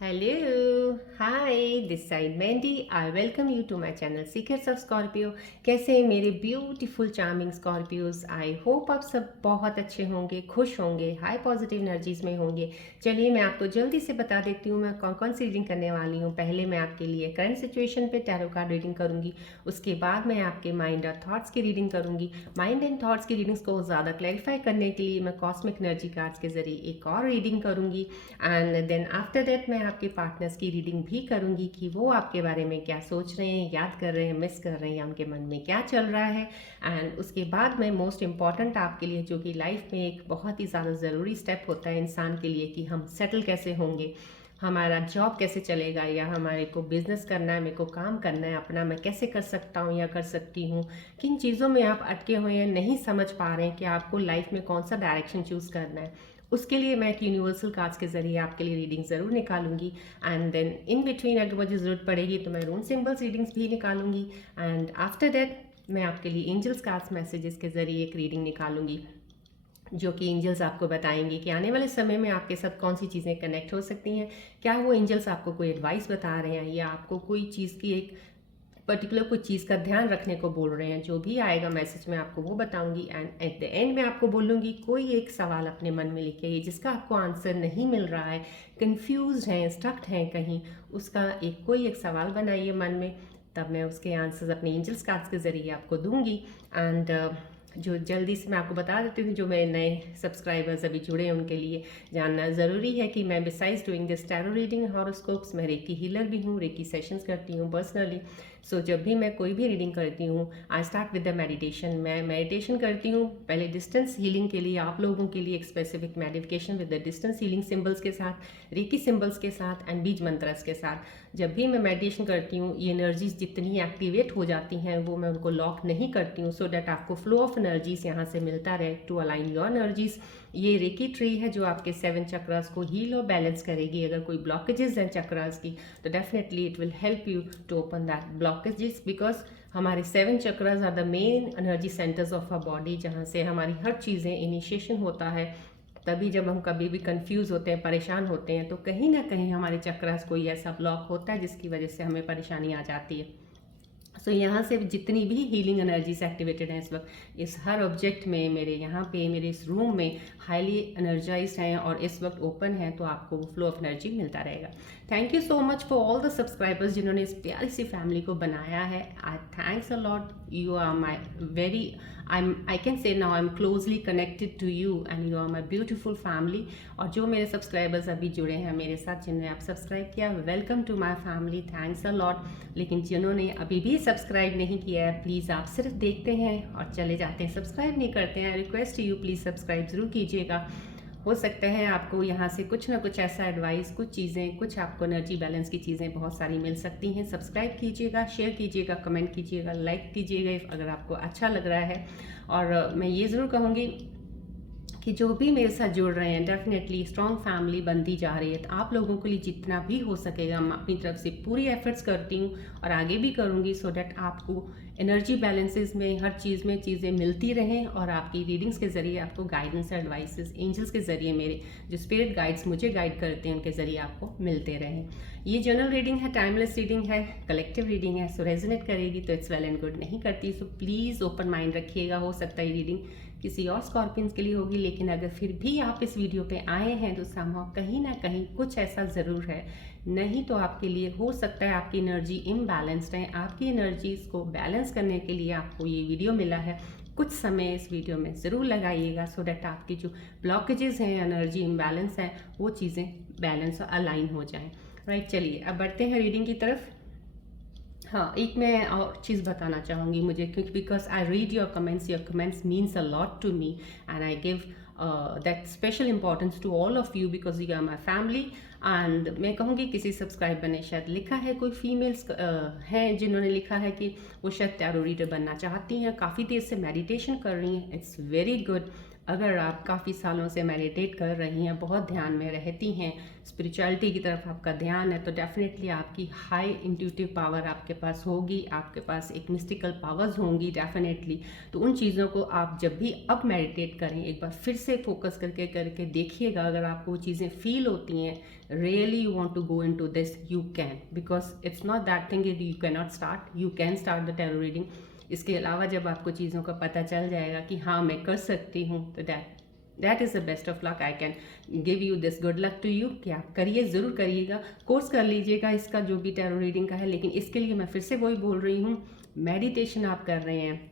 Hello hi this side Mandy I welcome you to my channel secrets of Scorpio. कैसे हैं मेरे beautiful charming Scorpios. I hope आप सब बहुत अच्छे होंगे, खुश होंगे, हाई पॉजिटिव एनर्जीज में होंगे। चलिए मैं आपको जल्दी से बता देती हूँ मैं कौन कौन सी रीडिंग करने वाली हूँ। पहले मैं आपके लिए करंट सिचुएशन पे टैरो कार्ड रीडिंग करूँगी। उसके बाद मैं आपके माइंड और थॉट्स की रीडिंग करूँगी। माइंड एंड थॉट्स की रीडिंग्स को ज़्यादा क्लैरिफाई करने के लिए मैं कॉस्मिक एनर्जी कार्ड्स के जरिए एक और रीडिंग करूँगी। एंड देन आफ्टर दैट मैं आपके पार्टनर्स की रीडिंग भी करूंगी कि वो आपके बारे में क्या सोच रहे हैं, याद कर रहे हैं, मिस कर रहे हैं या उनके मन में क्या चल रहा है। एंड उसके बाद मैं मोस्ट इम्पॉर्टेंट आपके लिए, जो कि लाइफ में एक बहुत ही ज़्यादा ज़रूरी स्टेप होता है इंसान के लिए, कि हम सेटल कैसे होंगे, हमारा जॉब कैसे चलेगा, या हमारे को बिजनेस करना है, मेरे को काम करना है अपना, मैं कैसे कर सकता हूँ या कर सकती हूँ। किन चीज़ों में आप अटके हुए हैं, नहीं समझ पा रहे हैं कि आपको लाइफ में कौन सा डायरेक्शन चूज़ करना है। उसके लिए मैं एक यूनिवर्सल कार्ड्स के जरिए आपके लिए रीडिंग ज़रूर निकालूंगी। एंड देन इन बिटवीन अगर मुझे ज़रूरत पड़ेगी तो मैं रून सिंबल्स रीडिंग्स भी निकालूंगी। एंड आफ्टर दैट मैं आपके लिए एंजल्स कार्ड्स मैसेजेस के जरिए एक रीडिंग निकालूंगी, जो कि एंजल्स आपको बताएंगे कि आने वाले समय में आपके साथ कौन सी चीज़ें कनेक्ट हो सकती हैं। क्या वो एंजल्स आपको कोई एडवाइस बता रहे हैं या आपको कोई चीज़ की एक पर्टिकुलर कुछ चीज़ का ध्यान रखने को बोल रहे हैं। जो भी आएगा मैसेज में आपको वो बताऊंगी। एंड एट द एंड में आपको बोलूँगी कोई एक सवाल अपने मन में लेके आइए जिसका आपको आंसर नहीं मिल रहा है, कंफ्यूज हैं, स्टक्ड हैं कहीं, उसका कोई एक सवाल बनाइए मन में। तब मैं उसके आंसर्स अपने एंजल्स कार्ड्स के ज़रिए आपको दूंगी। एंड जो जल्दी से मैं आपको बता देती हूँ, जो मेरे नए सब्सक्राइबर्स अभी जुड़े हैं उनके लिए जानना ज़रूरी है कि मैं besides doing this tarot reading horoscopes, मैं रेकी हीलर भी हूँ, रेकी सेशंस करती हूँ पर्सनली। सो जब भी मैं कोई भी रीडिंग करती हूँ I start with the meditation. मैं मेडिटेशन करती हूँ पहले डिस्टेंस हीलिंग के लिए, आप लोगों के लिए एक specific meditation with the distance healing symbols के साथ, रेकी सिंबल्स के साथ एंड बीज मंत्रस के साथ। जब भी मैं मेडिटेशन करती हूँ ये एनर्जीज जितनी एक्टिवेट हो जाती हैं वो मैं उनको लॉक नहीं करती हूँ, सो डैट आपको फ्लो ऑफ एनर्जीज यहाँ से मिलता रहे टू अलाइन योर एनर्जीज। ये रेकी ट्री है जो आपके 7 चक्रास को हील और बैलेंस करेगी। अगर कोई ब्लॉकेजेस हैं चक्रास की तो definitely it will help you to open that blockages, because हमारे 7 chakras are the main energy centres of our body, जहाँ से हमारी हर चीज़ें इनिशिएशन होता है। तभी जब हम कभी भी कंफ्यूज होते हैं, परेशान होते हैं, तो कहीं ना कहीं हमारे चक्रास कोई ऐसा ब्लॉक होता है जिसकी वजह से हमें परेशानी आ जाती है। सो यहाँ से जितनी भी हीलिंग एनर्जीज एक्टिवेटेड हैं इस वक्त, इस हर ऑब्जेक्ट में, मेरे यहाँ पे, मेरे इस रूम में हाईली एनर्जाइज्ड हैं और इस वक्त ओपन है, तो आपको वो फ्लो ऑफ एनर्जी मिलता रहेगा। Thank you so much for all the subscribers जिन्होंने इस प्यारी सी फैमिली को बनाया है। I thanks a lot, you are my very I can say now I'm closely connected to you and you are my beautiful family। और जो मेरे सब्सक्राइबर्स अभी जुड़े हैं मेरे साथ, जिन्हें आप सब्सक्राइब किया, welcome to my family, thanks a lot. लेकिन जिन्होंने अभी भी सब्सक्राइब नहीं किया है, प्लीज़ आप सिर्फ देखते हैं और चले जाते हैं, सब्सक्राइब नहीं करते हैं। रिक्वेस्ट यू प्लीज़ सब्सक्राइब ज़रूर कीजिएगा। हो सकता है आपको यहाँ से कुछ ना कुछ ऐसा एडवाइस, कुछ चीज़ें, कुछ आपको एनर्जी बैलेंस की चीज़ें बहुत सारी मिल सकती हैं। सब्सक्राइब कीजिएगा, शेयर कीजिएगा, कमेंट कीजिएगा, लाइक कीजिएगा अगर आपको अच्छा लग रहा है। और मैं ये ज़रूर कहूँगी कि जो भी मेरे साथ जुड़ रहे हैं, डेफिनेटली स्ट्रॉन्ग फैमिली बनती जा रही है। तो आप लोगों के लिए जितना भी हो सकेगा मैं अपनी तरफ से पूरी एफर्ट्स करती हूँ और आगे भी करूँगी, सो डैट आपको एनर्जी बैलेंसेस में, हर चीज़ में चीज़ें मिलती रहें और आपकी रीडिंग्स के ज़रिए आपको गाइडेंस एडवाइसेस एंजल्स के ज़रिए, मेरे जो स्पिरिट गाइड्स मुझे गाइड करते हैं उनके ज़रिए आपको मिलते रहें। ये जनरल रीडिंग है, टाइमलेस रीडिंग है, कलेक्टिव रीडिंग है। सो रेजोनेट करेगी तो इट्स वेल एंड गुड, नहीं करती सो प्लीज़ ओपन माइंड रखिएगा। हो सकता है ये रीडिंग किसी और स्कॉर्पियंस के लिए होगी, लेकिन अगर फिर भी आप इस वीडियो पे आए हैं तो समहाउ कहीं ना कहीं कुछ ऐसा ज़रूर है। नहीं तो आपके लिए हो सकता है आपकी एनर्जी इम्बैलेंस्ड है। आपकी एनर्जीज को बैलेंस करने के लिए आपको ये वीडियो मिला है। कुछ समय इस वीडियो में ज़रूर लगाइएगा, सो डैट आपकी जो ब्लॉकेजेस हैं, एनर्जी इम्बैलेंस है, वो चीज़ें बैलेंस और अलाइन हो जाएं। राइट, चलिए अब बढ़ते हैं रीडिंग की तरफ। हाँ, एक मैं और चीज़ बताना चाहूँगी मुझे, क्योंकि because I read your comments means a lot to me and I give that special importance to all of you because you are my family. And मैं कहूँगी किसी सब्सक्राइबर ने शायद लिखा है, कोई फीमेल्स हैं जिन्होंने लिखा है कि वो शायद टैरो रीडर बनना चाहती हैं, काफ़ी देर से मेडिटेशन कर रही हैं। It's very good. अगर आप काफ़ी सालों से मेडिटेट कर रही हैं, बहुत ध्यान में रहती हैं, स्पिरिचुअलिटी की तरफ आपका ध्यान है, तो डेफिनेटली आपकी हाई इंट्यूटिव पावर आपके पास होगी, आपके पास एक मिस्टिकल पावर्स होंगी डेफिनेटली। तो उन चीज़ों को आप जब भी अब मेडिटेट करें, एक बार फिर से फोकस करके करके देखिएगा। अगर आपको वो चीज़ें फील होती हैं, really you want to go into this, you can, because it's not that thing you can not start, you can start the tarot reading. इसके अलावा जब आपको चीज़ों का पता चल जाएगा कि हाँ मैं कर सकती हूँ, तो that is the best of luck. I can give you this good luck to you कि आप करिए, ज़रूर करिएगा, कोर्स कर लीजिएगा इसका जो भी टैरो रीडिंग का है। लेकिन इसके लिए मैं फिर से वही बोल रही हूँ, मेडिटेशन आप कर रहे हैं,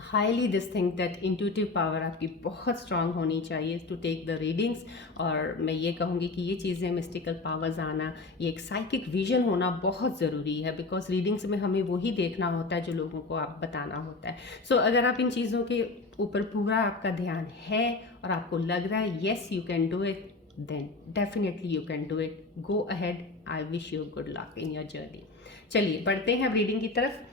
highly this thing that intuitive power आपकी बहुत स्ट्रांग होनी चाहिए टू टेक द रीडिंग्स। और मैं ये कहूँगी कि ये चीज़ें, मिस्टिकल पावर्स आना, ये एक साइकिक विजन होना बहुत ज़रूरी है, बिकॉज रीडिंग्स में हमें वही देखना होता है जो लोगों को आप बताना होता है। सो अगर आप इन चीज़ों के ऊपर पूरा आपका ध्यान है और आपको लग रहा है yes you can do it, then definitely you can do it, go ahead. I wish you good luck in your journey. चलिए बढ़ते हैं अब रीडिंग की तरफ,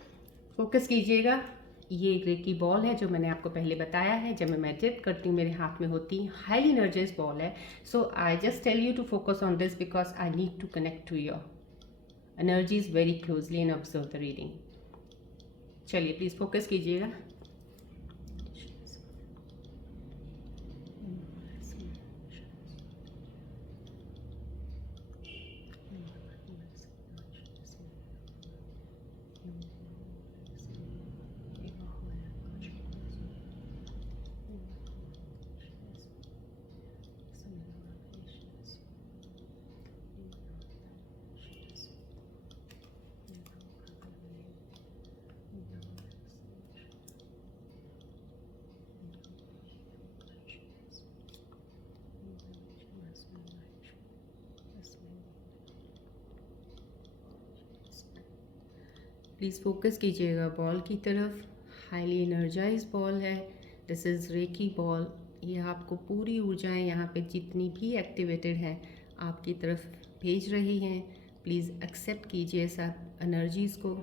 फोकस कीजिएगा। ये एक रेकी बॉल है जो मैंने आपको पहले बताया है, जब मैं मेडिटेट करती हूँ मेरे हाथ में होती है, हाईली एनर्जाइज बॉल है। So I just tell you to focus on this because I need to connect to your energies very closely and observe the reading. चलिए प्लीज़ फोकस कीजिएगा। प्लीज़ फोकस कीजिएगा बॉल की तरफ, highly energize ball है, this is reiki ball. ये आपको पूरी ऊर्जाएं यहाँ पे जितनी भी एक्टिवेटेड हैं आपकी तरफ भेज रही हैं। प्लीज़ एक्सेप्ट कीजिए सब एनर्जीज़ को।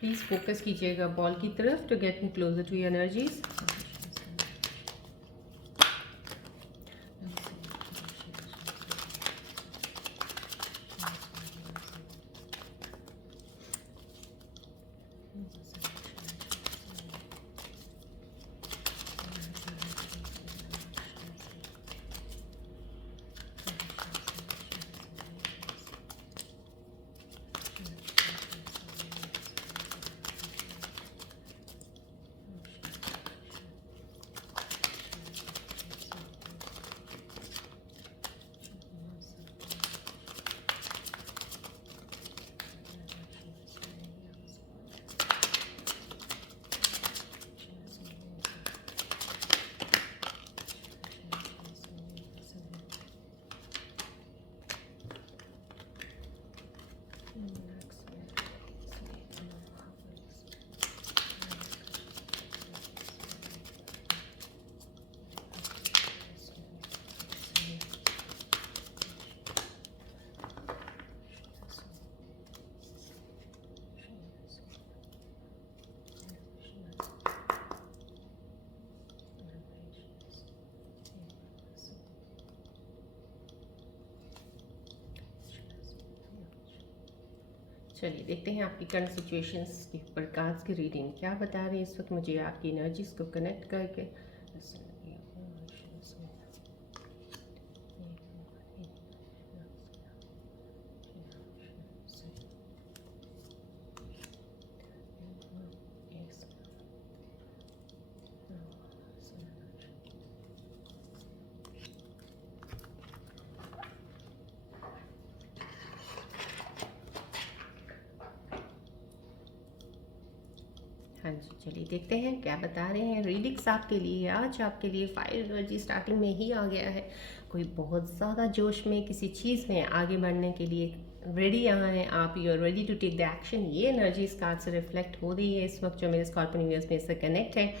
प्लीज़ फोकस कीजिएगा बॉल की तरफ to get me closer to your energies. चलिए देखते हैं आपकी करंट सिचुएशंस के ऊपर कार्ड्स की रीडिंग क्या बता रही है इस वक्त मुझे आपकी एनर्जीज को कनेक्ट करके। हाँ जी, चलिए देखते हैं क्या बता रहे हैं रीडिंग्स आपके लिए। आज आपके लिए फायर एनर्जी स्टार्टिंग में ही आ गया है। कोई बहुत ज़्यादा जोश में किसी चीज़ में आगे बढ़ने के लिए रेडी यहाँ हैं आप, you are ready to take the action. ये एनर्जी इस कार्ड से रिफ्लेक्ट हो रही है इस वक्त जो मेरे स्कॉर्पियो यूनिवर्स में इससे कनेक्ट है।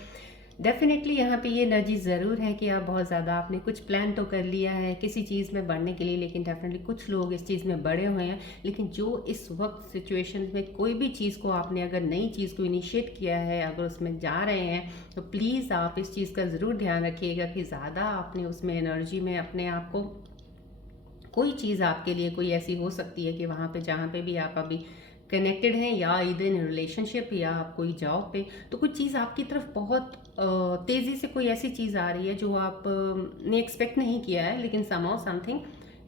डेफिनेटली यहाँ पे ये एनर्जी ज़रूर है कि आप बहुत ज़्यादा आपने कुछ प्लान तो कर लिया है किसी चीज़ में बढ़ने के लिए, लेकिन डेफिनेटली कुछ लोग इस चीज़ में बढ़े हुए हैं। लेकिन जो इस वक्त सिचुएशन में कोई भी चीज़ को आपने अगर नई चीज़ को इनिशिएट किया है, अगर उसमें जा रहे हैं, तो प्लीज़ आप इस चीज़ का ज़रूर ध्यान रखिएगा कि ज़्यादा आपने उसमें एनर्जी में अपने आप को, कोई चीज़ आपके लिए कोई ऐसी हो सकती है कि वहाँ पे जहाँ पे भी आप अभी कनेक्टेड हैं या इधर इन रिलेशनशिप या आप कोई जॉब पे, तो कुछ चीज़ आपकी तरफ बहुत तेज़ी से कोई ऐसी चीज़ आ रही है जो आप ने एक्सपेक्ट नहीं किया है, लेकिन somehow something,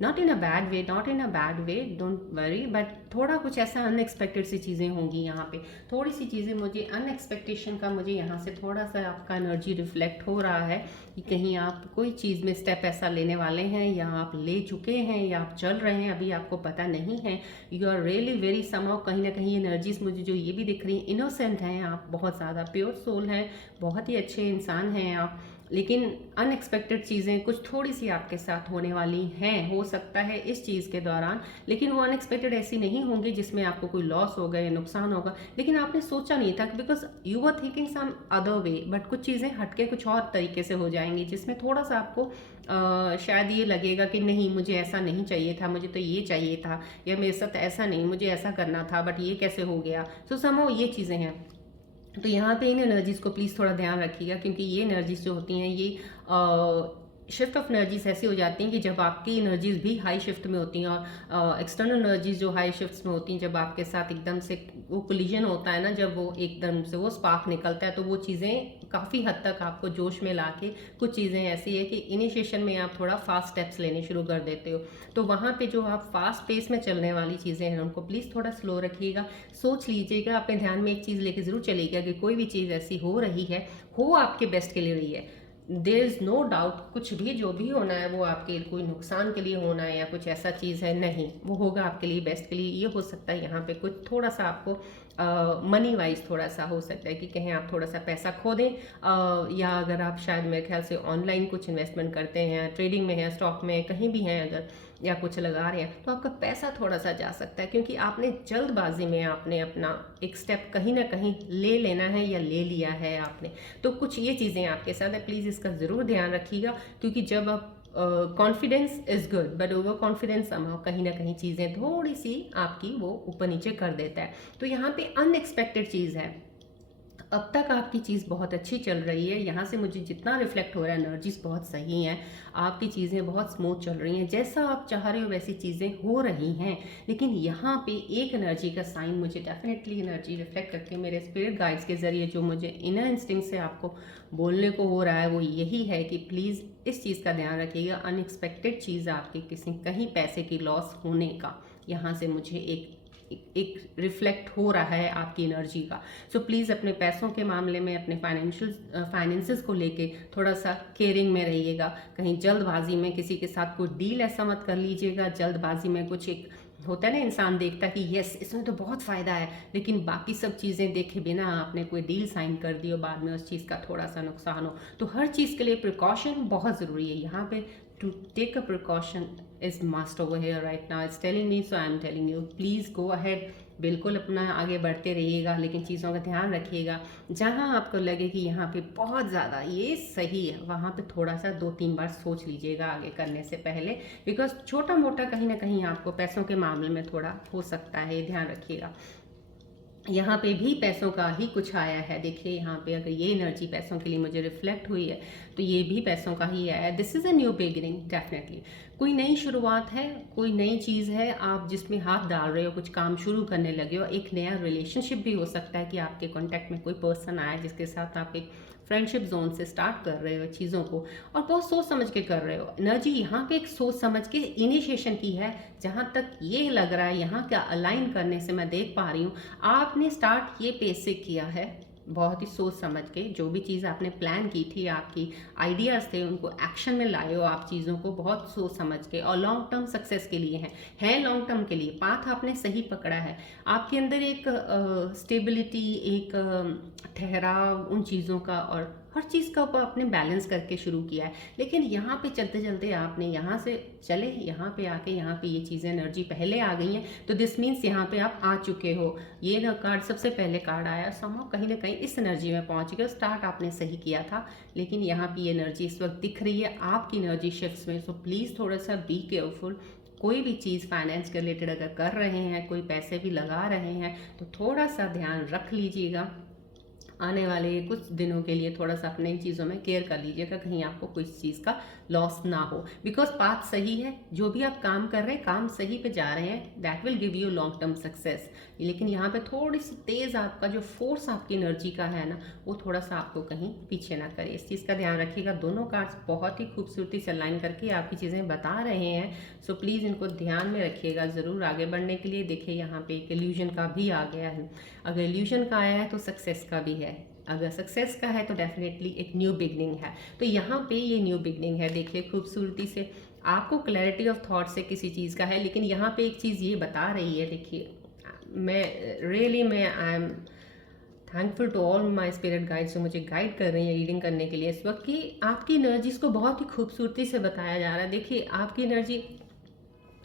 not in a bad way, not in a bad way, don't worry, but थोड़ा कुछ ऐसा अनएक्सपेक्टेड सी चीज़ें होंगी यहाँ पे। थोड़ी सी चीज़ें मुझे अनएक्सपेक्टेशन का, मुझे यहाँ से थोड़ा सा आपका एनर्जी रिफ्लेक्ट हो रहा है कि कहीं आप कोई चीज़ में स्टेप ऐसा लेने वाले हैं या आप ले चुके हैं या आप चल रहे हैं, अभी आपको पता नहीं है। You are really very somehow, कहीं ना कहीं एनर्जीज मुझे जो ये भी दिख रही हैं, इनोसेंट हैं आप, बहुत ज़्यादा प्योर सोल हैं, बहुत ही अच्छे इंसान हैं आप, लेकिन अनएक्सपेक्टेड चीज़ें कुछ थोड़ी सी आपके साथ होने वाली हैं, हो सकता है इस चीज़ के दौरान, लेकिन वो अनएक्सपेक्टेड ऐसी नहीं होंगी जिसमें आपको कोई लॉस होगा या नुकसान होगा, लेकिन आपने सोचा नहीं था, because you were thinking some other way, but कुछ चीज़ें हटके कुछ और तरीके से हो जाएंगी जिसमें थोड़ा सा आपको शायद ये लगेगा कि नहीं मुझे ऐसा नहीं चाहिए था, मुझे तो ये चाहिए था, या मेरे साथ ऐसा नहीं, मुझे ऐसा करना था बट ये कैसे हो गया। सो समहाउ ये चीज़ें हैं। तो यहाँ पे इन एनर्जीज़ को प्लीज़ थोड़ा ध्यान रखिएगा, क्योंकि ये एनर्जीज़ जो होती हैं ये शिफ्ट ऑफ एनर्जीज ऐसी हो जाती हैं कि जब आपकी एनर्जीज भी हाई शिफ्ट में होती हैं, और एक्सटर्नल एनर्जीज जो हाई शिफ्ट्स में होती हैं, जब आपके साथ एकदम से वो कोलिजन होता है ना, जब वो एकदम से वो स्पार्क निकलता है, तो वो चीज़ें काफ़ी हद तक आपको जोश में ला के, कुछ चीज़ें ऐसी है कि इनिशिएशन में आप थोड़ा फास्ट स्टेप्स लेने शुरू कर देते हो, तो वहाँ पे जो आप फास्ट पेस में चलने वाली चीज़ें हैं उनको प्लीज़ थोड़ा स्लो रखिएगा। सोच लीजिएगा, अपने ध्यान में एक चीज़ लेके ज़रूर चलिएगा कि कोई भी चीज़ ऐसी हो रही है, हो आपके बेस्ट के लिए रही है। देयर इज़ नो डाउट, कुछ भी जो भी होना है वो आपके कोई नुकसान के लिए होना है या कुछ ऐसा चीज़ है, नहीं, वो होगा आपके लिए बेस्ट के लिए। ये हो सकता है यहाँ पे कुछ थोड़ा सा आपको मनी वाइज थोड़ा सा हो सकता है कि कहीं आप थोड़ा सा पैसा खो दें, या अगर आप शायद मेरे ख्याल से ऑनलाइन कुछ इन्वेस्टमेंट करते हैं, ट्रेडिंग में है, स्टॉक में कहीं भी हैं अगर, या कुछ लगा रहे हैं, तो आपका पैसा थोड़ा सा जा सकता है, क्योंकि आपने जल्दबाजी में आपने अपना एक स्टेप कहीं ना कहीं ले लेना है या ले लिया है आपने। तो कुछ ये चीज़ें आपके साथ है, प्लीज़ इसका ज़रूर ध्यान रखिएगा, क्योंकि जब आप confidence is good but over confidence somehow कहीं ना कहीं चीज़ें थोड़ी सी आपकी वो ऊपर नीचे कर देता है। तो यहाँ पे अनएक्सपेक्टेड चीज़ है, अब तक आपकी चीज़ बहुत अच्छी चल रही है, यहाँ से मुझे जितना रिफ्लेक्ट हो रहा है एनर्जीज बहुत सही हैं, आपकी चीज़ें बहुत स्मूथ चल रही हैं, जैसा आप चाह रहे हो वैसी चीज़ें हो रही हैं। लेकिन यहाँ पे एक एनर्जी का साइन मुझे डेफिनेटली एनर्जी रिफ्लेक्ट करके मेरे स्पिरिट गाइड्स के ज़रिए जो मुझे इनर इंस्टिंक्ट से आपको बोलने को हो रहा है वो यही है कि प्लीज़ इस चीज़ का ध्यान रखिएगा, अनएक्सपेक्टेड चीज़ आपकी किसी कहीं पैसे की लॉस होने का यहाँ से मुझे एक रिफ्लेक्ट हो रहा है आपकी एनर्जी का। सो प्लीज़ अपने पैसों के मामले में, अपने फाइनेंसेस को लेके थोड़ा सा केयरिंग में रहिएगा। कहीं जल्दबाजी में किसी के साथ कोई डील ऐसा मत कर लीजिएगा, जल्दबाजी में कुछ एक होता है ना, इंसान देखता कि यस इसमें तो बहुत फ़ायदा है, लेकिन बाकी सब चीज़ें देखे बिना आपने कोई डील साइन कर दी और बाद में उस चीज़ का थोड़ा सा नुकसान हो। तो हर चीज़ के लिए प्रिकॉशन बहुत ज़रूरी है यहाँ पे। to take a precaution is must over here right now, it's telling me, so I'm telling you, please go ahead, बिल्कुल अपना आगे बढ़ते रहिएगा, लेकिन चीज़ों का ध्यान रखिएगा। जहाँ आपको लगे कि यहाँ पे बहुत ज़्यादा ये सही है, वहाँ पे थोड़ा सा 2-3 बार सोच लीजिएगा आगे करने से पहले, बिकॉज छोटा मोटा कहीं ना कहीं आपको पैसों के मामले में थोड़ा हो सकता है, ध्यान रखिएगा। यहाँ पे भी पैसों का ही कुछ आया है, देखिए यहाँ पे अगर ये एनर्जी पैसों के लिए मुझे रिफ्लेक्ट हुई है तो ये भी पैसों का ही आया है। This is a new beginning, definitely कोई नई शुरुआत है, कोई नई चीज़ है आप जिसमें हाथ डाल रहे हो, कुछ काम शुरू करने लगे हो। एक नया रिलेशनशिप भी हो सकता है कि आपके कॉन्टैक्ट में कोई पर्सन आया जिसके साथ आप एक फ्रेंडशिप जोन से स्टार्ट कर रहे हो चीज़ों को, और बहुत सोच समझ के कर रहे हो। एनर्जी यहाँ पे एक सोच समझ के इनिशिएशन की है, जहाँ तक ये लग रहा है यहाँ क्या अलाइन करने से मैं देख पा रही हूँ, आपने स्टार्ट ये पेज से किया है, बहुत ही सोच समझ के जो भी चीज़ आपने प्लान की थी, आपकी आइडियाज़ थे, उनको एक्शन में लाए हो आप चीज़ों को बहुत सोच समझ के, और लॉन्ग टर्म सक्सेस के लिए है लॉन्ग टर्म के लिए। पाथ आपने सही पकड़ा है। आपके अंदर एक स्टेबिलिटी, एक ठहराव उन चीज़ों का, और हर चीज़ का आपने बैलेंस करके शुरू किया है। लेकिन यहाँ पे चलते चलते आपने यहाँ से चले, यहाँ पे आके यहाँ पे ये चीज़ें एनर्जी पहले आ गई हैं, तो दिस मीन्स यहाँ पे आप आ चुके हो। ये ना कार्ड सबसे पहले कार्ड आया, समहाउ कहीं ना कहीं इस एनर्जी में पहुँच गए। स्टार्ट आपने सही किया था, लेकिन यहाँ पे ये एनर्जी इस वक्त दिख रही है आपकी एनर्जी शिफ्ट्स में। सो प्लीज़ थोड़ा सा बी केयरफुल। कोई भी चीज़ फाइनेंस के रिलेटेड अगर कर रहे हैं, कोई पैसे भी लगा रहे हैं, तो थोड़ा सा ध्यान रख लीजिएगा। आने वाले कुछ दिनों के लिए थोड़ा सा अपने इन चीज़ों में केयर कर लीजिएगा, कहीं आपको कोई चीज़ का लॉस ना हो। बिकॉज पाथ सही है, जो भी आप काम कर रहे हैं काम सही पे जा रहे हैं, that will give you long term success. लेकिन यहाँ पे थोड़ी सी तेज़ आपका जो फोर्स आपकी एनर्जी का है ना, वो थोड़ा सा आपको कहीं पीछे ना करे, इस चीज़ का ध्यान रखिएगा। दोनों कार्ड्स बहुत ही खूबसूरती से अलाइन करके आपकी चीज़ें बता रहे हैं, सो प्लीज़ इनको ध्यान में रखिएगा ज़रूर आगे बढ़ने के लिए। देखिए यहाँ पे एक इल्यूजन का भी आ गया है। अगर इल्यूजन का आया है तो सक्सेस का भी है, अगर सक्सेस का है तो डेफिनेटली एक न्यू बिगनिंग है। तो यहाँ पे ये न्यू बिगनिंग है, देखिए खूबसूरती से। आपको क्लैरिटी ऑफ थॉट से किसी चीज़ का है, लेकिन यहाँ पे एक चीज़ ये बता रही है, देखिए मैं रियली मैं I am thankful to all my spirit guides जो मुझे गाइड कर रही हैं रीडिंग करने के लिए इस वक्त, कि आपकी एनर्जीज को बहुत ही खूबसूरती से बताया जा रहा है। देखिए आपकी एनर्जी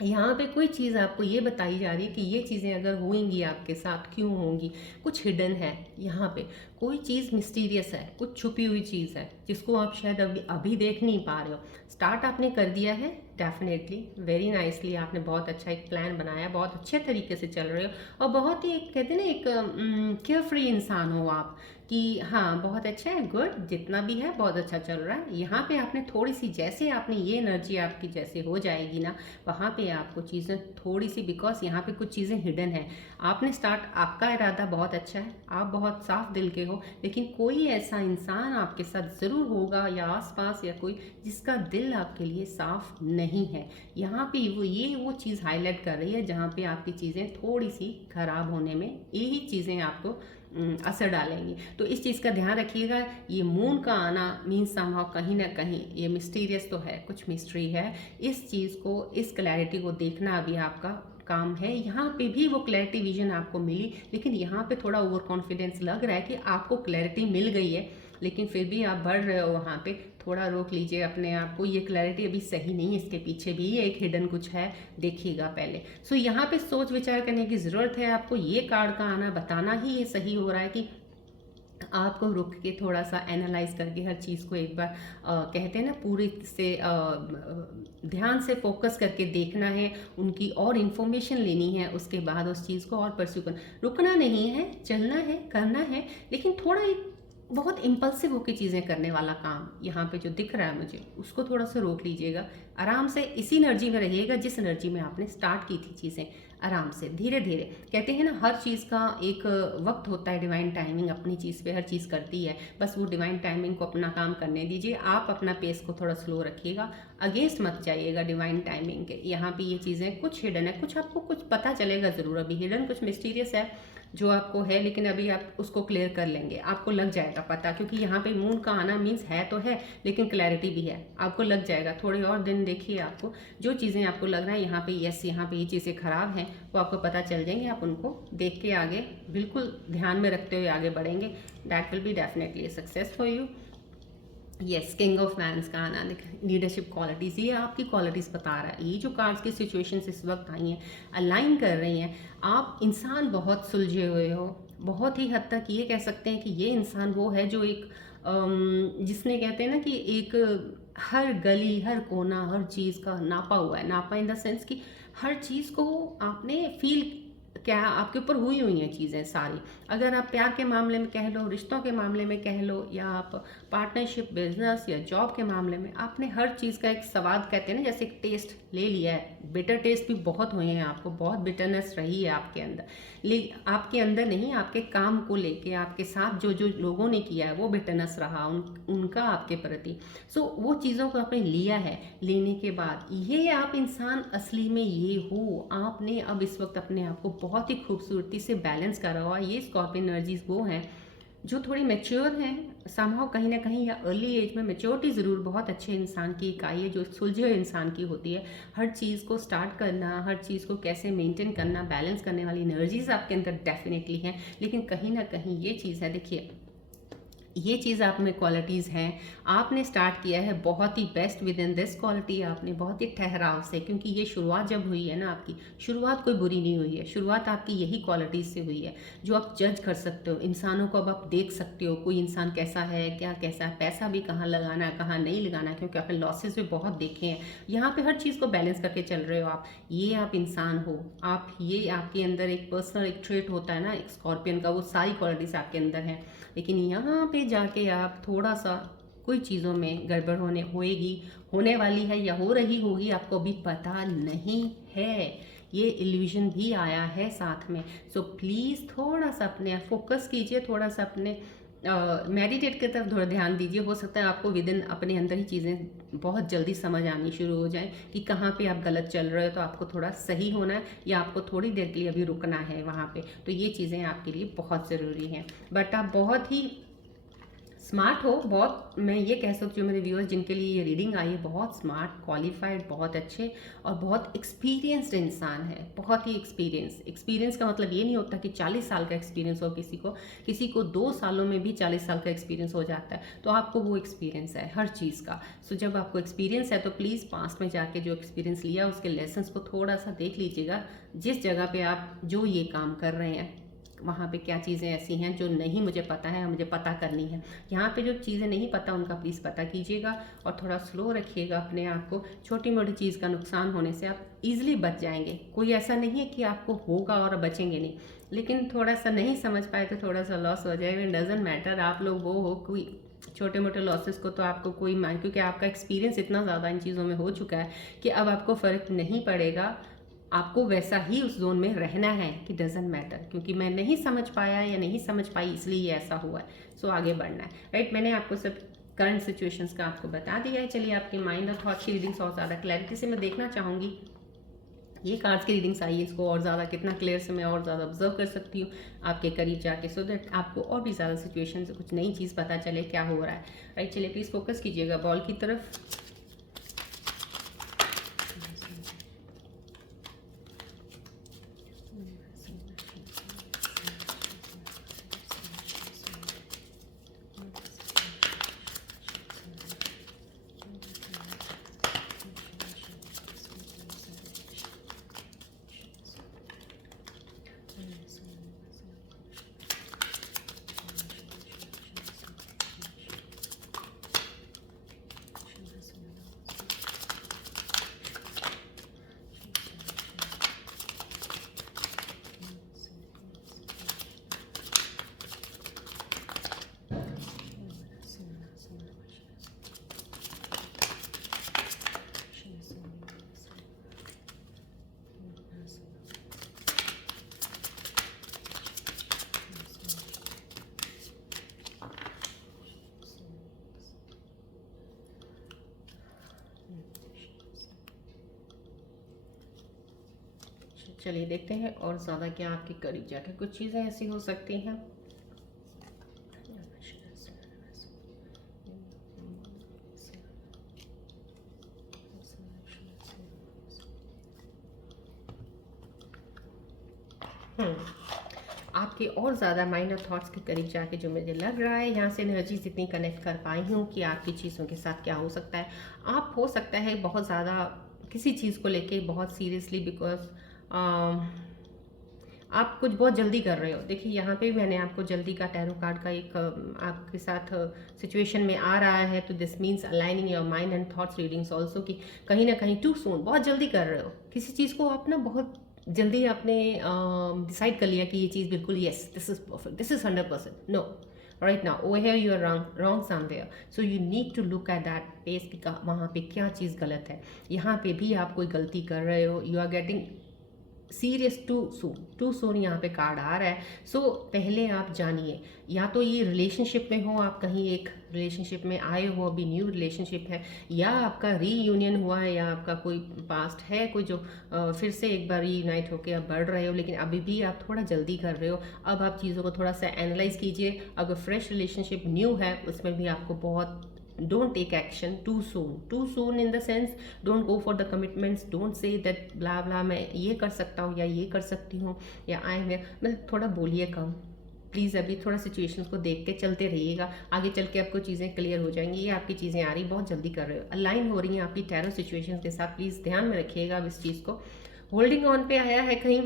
यहाँ पे कोई चीज़ आपको ये बताई जा रही है कि ये चीज़ें अगर होंगी आपके साथ क्यों होंगी, कुछ हिडन है यहाँ पे, कोई चीज़ मिस्टीरियस है, कुछ छुपी हुई चीज़ है जिसको आप शायद अभी अभी देख नहीं पा रहे हो। स्टार्ट आपने कर दिया है, डेफिनेटली वेरी नाइसली, आपने बहुत अच्छा एक प्लान बनाया, बहुत अच्छे तरीके से चल रहे हो, और बहुत ही एक कहते हैं ना एक केयर फ्री इंसान हो आप, कि हाँ बहुत अच्छा है, गुड, जितना भी है बहुत अच्छा चल रहा है। यहाँ पे आपने थोड़ी सी, जैसे आपने ये एनर्जी आपकी जैसे हो जाएगी ना, वहाँ पे आपको चीज़ें थोड़ी सी, बिकॉज यहाँ पे कुछ चीज़ें हिडन है। आपने स्टार्ट, आपका इरादा बहुत अच्छा है, आप बहुत साफ दिल के हो, लेकिन कोई ऐसा इंसान आपके साथ ज़रूर होगा या आसपास, या कोई जिसका दिल आपके लिए साफ नहीं है। यहाँ पे वो चीज़ हाईलाइट कर रही है जहाँ पे आपकी चीज़ें थोड़ी सी खराब होने में यही चीज़ें आपको असर डालेंगी। तो इस चीज़ का ध्यान रखिएगा। ये मून का आना मीन्स समहाउ कहीं ना कहीं ये मिस्टीरियस तो है, कुछ मिस्ट्री है। इस चीज़ को, इस क्लैरिटी को देखना अभी आपका काम है। यहाँ पे भी वो क्लैरिटी विजन आपको मिली, लेकिन यहाँ पे थोड़ा ओवर कॉन्फिडेंस लग रहा है कि आपको क्लैरिटी मिल गई है, लेकिन फिर भी आप बढ़ रहे हो। वहाँ पे थोड़ा रोक लीजिए अपने आप को, ये क्लैरिटी अभी सही नहीं है, इसके पीछे भी एक हिडन कुछ है, देखिएगा पहले। सो यहाँ पे सोच विचार करने की ज़रूरत है आपको। ये कार्ड का आना बताना ही ये सही हो रहा है कि आपको रुक के थोड़ा सा एनालाइज करके हर चीज़ को एक बार कहते हैं ना पूरी से ध्यान से फोकस करके देखना है, उनकी और इन्फॉर्मेशन लेनी है, उसके बाद उस चीज़ को और परस्यू करना। रुकना नहीं है, चलना है, करना है, लेकिन थोड़ा एक बहुत इम्पल्सिव होकर चीज़ें करने वाला काम यहाँ पे जो दिख रहा है मुझे, उसको थोड़ा सा रोक लीजिएगा। आराम से इसी एनर्जी में रहिएगा जिस एनर्जी में आपने स्टार्ट की थी चीज़ें। आराम से धीरे धीरे, कहते हैं ना हर चीज़ का एक वक्त होता है, डिवाइन टाइमिंग अपनी चीज़ पे हर चीज़ करती है। बस वो डिवाइन टाइमिंग को अपना काम करने दीजिए। आप अपना पेस को थोड़ा स्लो रखिएगा, अगेंस्ट मत जाइएगा डिवाइन टाइमिंग के। यहाँ पे ये चीज़ें कुछ हिडन है, कुछ आपको कुछ पता चलेगा ज़रूर। अभी हिडन कुछ मिस्टीरियस है जो आपको है, लेकिन अभी आप उसको क्लियर कर लेंगे, आपको लग जाएगा पता। क्योंकि यहाँ पे मून का आना मीन्स है तो है, लेकिन क्लैरिटी भी है, आपको लग जाएगा। थोड़े और दिन देखिए, आपको जो चीज़ें आपको लग रहा है यहाँ पे यस, यहाँ पे ये चीज़ें खराब हैं, वो आपको पता चल जाएंगे। आप उनको देख के आगे बिल्कुल ध्यान में रखते हुए आगे बढ़ेंगे। That will be definitely success for you. Yes, king of wands का आना, लीडरशिप क्वालिटीज़, ये आपकी क्वालिटीज़ बता रहा है। ये जो कार्ड्स की सिचुएशंस इस वक्त आई हैं, अलाइन कर रही हैं। आप इंसान बहुत सुलझे हुए हो, बहुत ही हद तक ये कह सकते हैं कि ये इंसान वो है जो एक जिसने कहते हैं ना कि एक हर गली, हर कोना, हर चीज़ का नापा हुआ है। नापा इन द सेंस कि हर चीज़ को आपने फील, क्या आपके ऊपर हुई हुई हैं चीज़ें सारी। अगर आप प्यार के मामले में कह लो, रिश्तों के मामले में कह लो, या आप पार्टनरशिप, बिजनेस या जॉब के मामले में, आपने हर चीज़ का एक स्वाद, कहते हैं ना जैसे एक टेस्ट ले लिया है। बिटर टेस्ट भी बहुत हुए हैं आपको, बहुत बिटरनेस रही है आपके अंदर। आपके अंदर नहीं, आपके काम को लेके, आपके साथ जो जो लोगों ने किया है वो बिटरनेस रहा उनका आपके प्रति। सो वो चीज़ों को आपने लिया है। लेने के बाद ये आप इंसान असली में ये हो। आपने अब इस वक्त अपने आप को बहुत ही खूबसूरती से बैलेंस करा हुआ। ये स्कॉर्पियन एनर्जीज वो हैं जो थोड़े मैच्योर हैं समहाउ कहीं ना कहीं, या अर्ली एज में मैच्योरिटी ज़रूर बहुत अच्छे इंसान की इकाई है जो सुलझे हुए इंसान की होती है। हर चीज़ को स्टार्ट करना, हर चीज़ को कैसे मेंटेन करना, बैलेंस करने वाली एनर्जीज आपके अंदर डेफिनेटली हैं। लेकिन कहीं ना कहीं ये चीज़ है, देखिए ये चीज़ आप में क्वालिटीज़ हैं। आपने स्टार्ट किया है बहुत ही best within this quality, आपने बहुत ही ठहराव से, क्योंकि ये शुरुआत जब हुई है ना आपकी, शुरुआत कोई बुरी नहीं हुई है, शुरुआत आपकी यही क्वालिटीज़ से हुई है जो आप जज कर सकते हो इंसानों को। अब आप देख सकते हो कोई इंसान कैसा है, क्या कैसा है, पैसा भी कहाँ लगाना है कहाँ नहीं लगाना, क्योंकि आपने लॉसेस भी बहुत देखे हैं। यहाँ पे हर चीज़ को बैलेंस करके चल रहे हो आप। ये आप इंसान हो, आप, ये आपके अंदर एक पर्सनल एक ट्रेट होता है ना एक स्कॉर्पियन का, वो सारी क्वालिटीज़ आपके अंदर हैं। लेकिन यहाँ पे जाके आप थोड़ा सा कोई चीज़ों में गड़बड़ होने वाली है या हो रही होगी, आपको अभी पता नहीं है। ये इल्यूजन भी आया है साथ में। सो प्लीज़ थोड़ा सा अपने फोकस कीजिए, थोड़ा सा अपने मेडिटेट की तरफ थोड़ा ध्यान दीजिए। हो सकता है आपको विद इन अपने अंदर ही चीज़ें बहुत जल्दी समझ आनी शुरू हो जाएं कि कहाँ पे आप गलत चल रहे हो, तो आपको थोड़ा सही होना है या आपको थोड़ी देर के लिए अभी रुकना है वहाँ पे। तो ये चीज़ें आपके लिए बहुत ज़रूरी हैं। बट आप बहुत ही स्मार्ट हो, बहुत, मैं ये कह सकती हूँ मेरे व्यूअर्स जिनके लिए ये रीडिंग आई है, बहुत स्मार्ट, क्वालिफाइड, बहुत अच्छे और बहुत एक्सपीरियंस्ड इंसान है। बहुत ही एक्सपीरियंस का मतलब ये नहीं होता कि 40 साल का एक्सपीरियंस हो किसी को 2 सालों में भी 40 साल का एक्सपीरियंस हो जाता है। तो आपको वो एक्सपीरियंस है हर चीज़ का। सो जब आपको एक्सपीरियंस है तो प्लीज़ पास्ट में जाके जो एक्सपीरियंस लिया उसके लेसन्स को थोड़ा सा देख लीजिएगा। जिस जगह पे आप जो ये काम कर रहे हैं वहाँ पे क्या चीज़ें ऐसी हैं जो नहीं मुझे पता है, मुझे पता करनी है। यहाँ पे जो चीज़ें नहीं पता उनका प्लीज़ पता कीजिएगा और थोड़ा स्लो रखिएगा अपने आप को। छोटी मोटी चीज़ का नुकसान होने से आप ईजिली बच जाएंगे। कोई ऐसा नहीं है कि आपको होगा और बचेंगे नहीं, लेकिन थोड़ा सा नहीं समझ पाए तो थोड़ा सा लॉस हो जाएगा। डजंट मैटर आप लोग वो हो, कोई छोटे मोटे लॉसेस को तो आपको कोई मान, क्योंकि आपका एक्सपीरियंस इतना ज़्यादा इन चीज़ों में हो चुका है कि अब आपको फ़र्क नहीं पड़ेगा। आपको वैसा ही उस जोन में रहना है कि डजेंट मैटर, क्योंकि मैं नहीं समझ पाया या नहीं समझ पाई इसलिए ये ऐसा हुआ है। सो आगे बढ़ना है, राइट। मैंने आपको सब करंट सिचुएशंस का आपको बता दिया है। चलिए आपके माइंड और थॉट्स की रीडिंग्स और ज़्यादा क्लैरिटी से मैं देखना चाहूँगी। ये कार्ड्स की रीडिंग्स आई है, इसको और ज़्यादा कितना क्लियर से मैं और ज़्यादा ऑब्जर्व कर सकती हूँ आपके करीब जाके, सो दैट आपको और भी ज़्यादा सिचुएशन से कुछ नई चीज़ पता चले क्या हो रहा है, राइट। चलिए प्लीज़ फोकस कीजिएगा बॉल की तरफ। चलिए देखते हैं और ज़्यादा क्या आपके करीब जाके कुछ चीज़ें ऐसी हो सकती हैं। आपके और ज़्यादा माइंड और थॉट्स के करीब जाके जो मुझे लग रहा है, यहाँ से एनर्जीज इतनी कनेक्ट कर पाई हूँ कि आपकी चीज़ों के साथ क्या हो सकता है। आप हो सकता है बहुत ज़्यादा किसी चीज़ को लेके बहुत सीरियसली, बिकॉज आप कुछ बहुत जल्दी कर रहे हो। देखिए यहाँ पे भी मैंने आपको जल्दी का टैरो कार्ड का एक आपके साथ सिचुएशन में आ रहा है। तो this means aligning your mind and thoughts readings also, कि कहीं ना कहीं टू सून, बहुत जल्दी कर रहे हो किसी चीज़ को। आप ना बहुत जल्दी आपने डिसाइड कर लिया कि ये चीज़ बिल्कुल yes this is perfect, this is 100%। No, right now over here you are wrong somewhere. So you need to look at that place कि वहाँ पे क्या चीज़ गलत है। यहाँ पे भी आप कोई गलती कर रहे हो, you are getting serious too soon यहाँ पे कार्ड आ रहा है। सो पहले आप जानिए, या तो ये रिलेशनशिप में हो, आप कहीं एक रिलेशनशिप में आए हो, अभी न्यू रिलेशनशिप है, या आपका रीयूनियन हुआ है, या आपका कोई पास्ट है कोई जो फिर से एक बार रीयूनाइट होकर आप बढ़ रहे हो, लेकिन अभी भी आप थोड़ा जल्दी कर रहे हो। अब आप चीज़ों को थोड़ा सा एनालाइज कीजिए। अगर फ्रेश रिलेशनशिप न्यू है, उसमें भी आपको बहुत don't take action too soon in the sense don't go for the commitments, don't say that blah blah मैं ये कर सकता हूँ या ये कर सकती हूँ या आई एम, मतलब थोड़ा बोलिए कम प्लीज़। अभी थोड़ा सिचुएशंस को देख के चलते रहिएगा, आगे चल के आपको चीज़ें क्लियर हो जाएंगी। ये आपकी चीज़ें आ रही बहुत जल्दी कर रहे हो, अलाइन हो रही हैं आपकी टैरो सिचुएशंस के साथ, प्लीज़ ध्यान में रखिएगा अब इस चीज़ को। होल्डिंग ऑन पे आया है, कहीं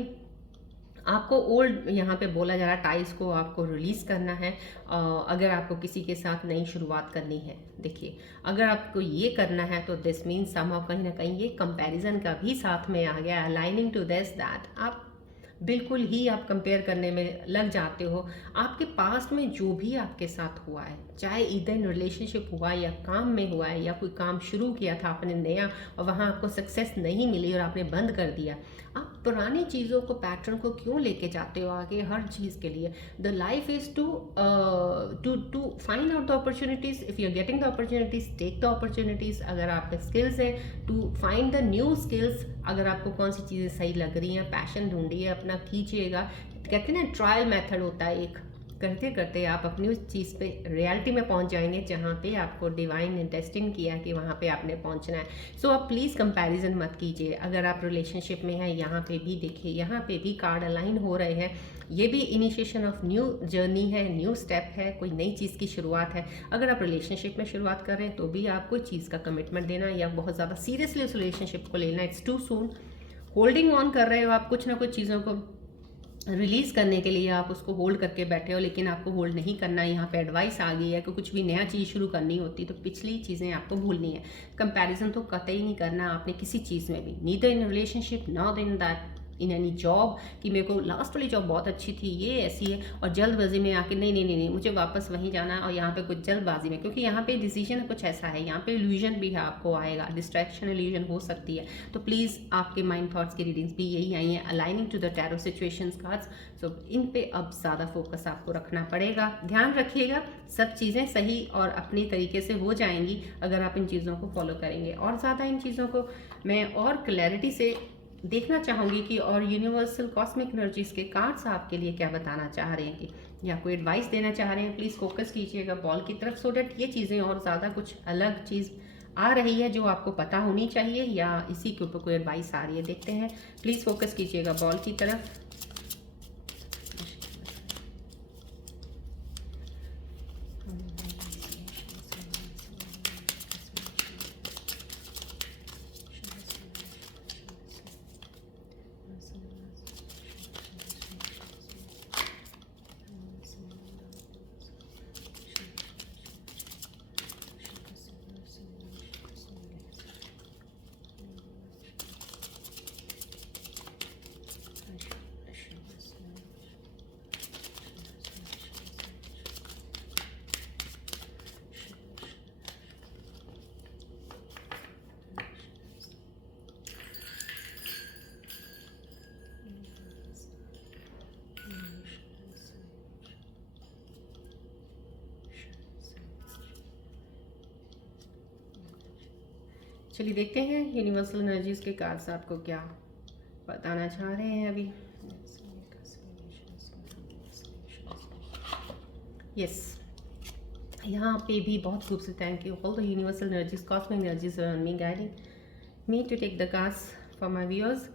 आपको ओल्ड यहाँ पे बोला जा रहा है टाइज को आपको रिलीज़ करना है। अगर आपको किसी के साथ नई शुरुआत करनी है, देखिए अगर आपको ये करना है तो दिस मीन्स समहाउ कहीं ना कहीं ये कंपैरिजन का भी साथ में आ गया, अलाइनिंग टू दिस दैट आप बिल्कुल ही आप कंपेयर करने में लग जाते हो। आपके पास्ट में जो भी आपके साथ हुआ है, चाहे इधर इन रिलेशनशिप हुआ या काम में हुआ है, या कोई काम शुरू किया था आपने नया और वहाँ आपको सक्सेस नहीं मिली और आपने बंद कर दिया, आप पुरानी चीज़ों को पैटर्न को क्यों लेके जाते हो आगे हर चीज़ के लिए। The life is to find out the opportunities, if you are getting the opportunities take the opportunities. अगर आपके स्किल्स हैं to find the new skills, अगर आपको कौन सी चीज़ें सही लग रही हैं, पैशन ढूंढिए अपना, कीजिएगा। कहते हैं ना ट्रायल मेथड होता है एक, करते करते आप अपनी उस चीज़ पे रियलिटी में पहुंच जाएंगे जहाँ पे आपको डिवाइन ने डेस्टिन किया कि वहाँ पे आपने पहुंचना है। सो आप प्लीज़ कंपैरिजन मत कीजिए। अगर आप रिलेशनशिप में हैं, यहाँ पे भी देखिए, यहाँ पे भी कार्ड अलाइन हो रहे हैं। ये भी इनिशिएशन ऑफ न्यू जर्नी है, न्यू स्टेप है, कोई नई चीज़ की शुरुआत है। अगर आप रिलेशनशिप में शुरुआत कर रहे हैं तो भी आप कोई चीज़ का कमिटमेंट देना या बहुत ज़्यादा सीरियसली उस रिलेशनशिप को लेना, it's too soon. Holding on कर रहे हो आप, कुछ ना कुछ चीज़ों को रिलीज़ करने के लिए आप उसको होल्ड करके बैठे हो, लेकिन आपको होल्ड नहीं करना है। यहाँ पे एडवाइस आ गई है कि कुछ भी नया चीज़ शुरू करनी होती तो पिछली चीज़ें आपको भूलनी है। कंपैरिजन तो कतई नहीं करना आपने किसी चीज़ में भी, neither in relationship not in that in any job, कि मेरे को लास्ट वाली जॉब बहुत अच्छी थी, ये ऐसी है, और जल्दबाजी में आके नहीं नहीं नहीं नहीं मुझे वापस वहीं जाना है, और यहाँ पे कुछ जल्दबाजी में, क्योंकि यहाँ पे डिसीजन कुछ ऐसा है, यहाँ पे इल्यूजन भी है, आपको आएगा डिस्ट्रैक्शन, इल्यूजन हो सकती है। तो प्लीज़ आपके माइंड थॉट्स की रीडिंग्स भी यही आई हैं, aligning to the tarot situations cards. So इन पे अब ज़्यादा फोकस आपको रखना पड़ेगा। ध्यान रखिएगा, सब चीज़ें सही और अपनी तरीके से हो जाएंगी अगर आप इन चीज़ों को फॉलो करेंगे। और ज़्यादा इन चीज़ों को मैं और क्लैरिटी से देखना चाहूँगी कि और यूनिवर्सल कॉस्मिक एनर्जीज के कार्ड्स आपके लिए क्या बताना चाह रहे हैं, कि या कोई एडवाइस देना चाह रहे हैं। प्लीज़ फोकस कीजिएगा बॉल की तरफ, सो डैट ये चीज़ें और ज़्यादा कुछ अलग चीज़ आ रही है जो आपको पता होनी चाहिए, या इसी के ऊपर कोई एडवाइस आ रही है। देखते हैं, प्लीज़ फोकस कीजिएगा बॉल की तरफ। चलिए देखते हैं यूनिवर्सल एनर्जीज के कार्ड्स आपको क्या बताना चाह रहे हैं अभी। यस, यहाँ पे भी बहुत खूबसूरत, thank you all the universal energies cosmic energies around me guiding me to take the cards for my viewers.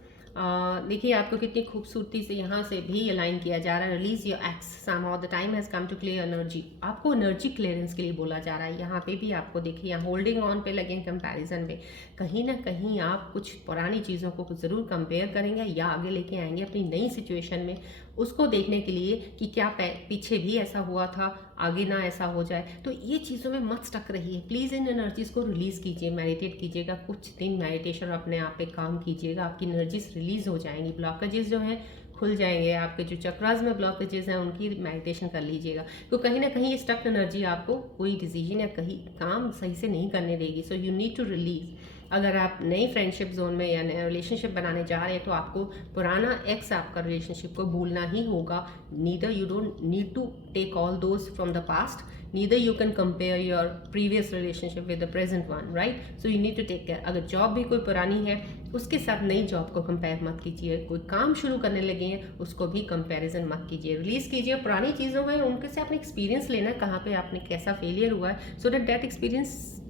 देखिए आपको कितनी खूबसूरती से यहाँ से भी अलाइन किया जा रहा है, release your ex somehow the time has come to clear energy. आपको एनर्जी क्लियरेंस के लिए बोला जा रहा है। यहाँ पे भी आपको देखिए, यहाँ होल्डिंग ऑन पे लगे कंपैरिजन में, कहीं ना कहीं आप कुछ पुरानी चीज़ों को ज़रूर कंपेयर करेंगे या आगे लेके आएंगे अपनी नई सिचुएशन में, उसको देखने के लिए कि क्या पीछे भी ऐसा हुआ था, आगे ना ऐसा हो जाए। तो ये चीज़ों में मत स्टक रहिए, प्लीज़ इन एनर्जीज़ को रिलीज़ कीजिए, मेडिटेट कीजिएगा, कुछ दिन मेडिटेशन और अपने आप पे काम कीजिएगा, आपकी एनर्जीज रिलीज़ हो जाएंगी, ब्लॉकेजेस जो हैं खुल जाएंगे, आपके जो चक्रास में ब्लॉकेजेस हैं उनकी मेडिटेशन कर लीजिएगा। तो कहीं ना कहीं ये स्टक एनर्जी आपको कोई डिसीजन या कहीं काम सही से नहीं करने देगी। So you need to release. अगर आप नई फ्रेंडशिप जोन में या नया रिलेशनशिप बनाने जा रहे हैं तो आपको पुराना एक्स आपका रिलेशनशिप को भूलना ही होगा. Neither you don't need to take all those from the past, neither you can compare your previous relationship with the present one, right? So you need to take care. अगर job भी कोई पुरानी है उसके साथ नई जॉब को compare मत कीजिए. कोई काम शुरू करने लगे हैं उसको भी कंपैरिजन मत कीजिए. रिलीज कीजिए पुरानी चीज़ों का, उनके से आपने एक्सपीरियंस लेना है, कहाँ पे आपने कैसा फेलियर हुआ है, so that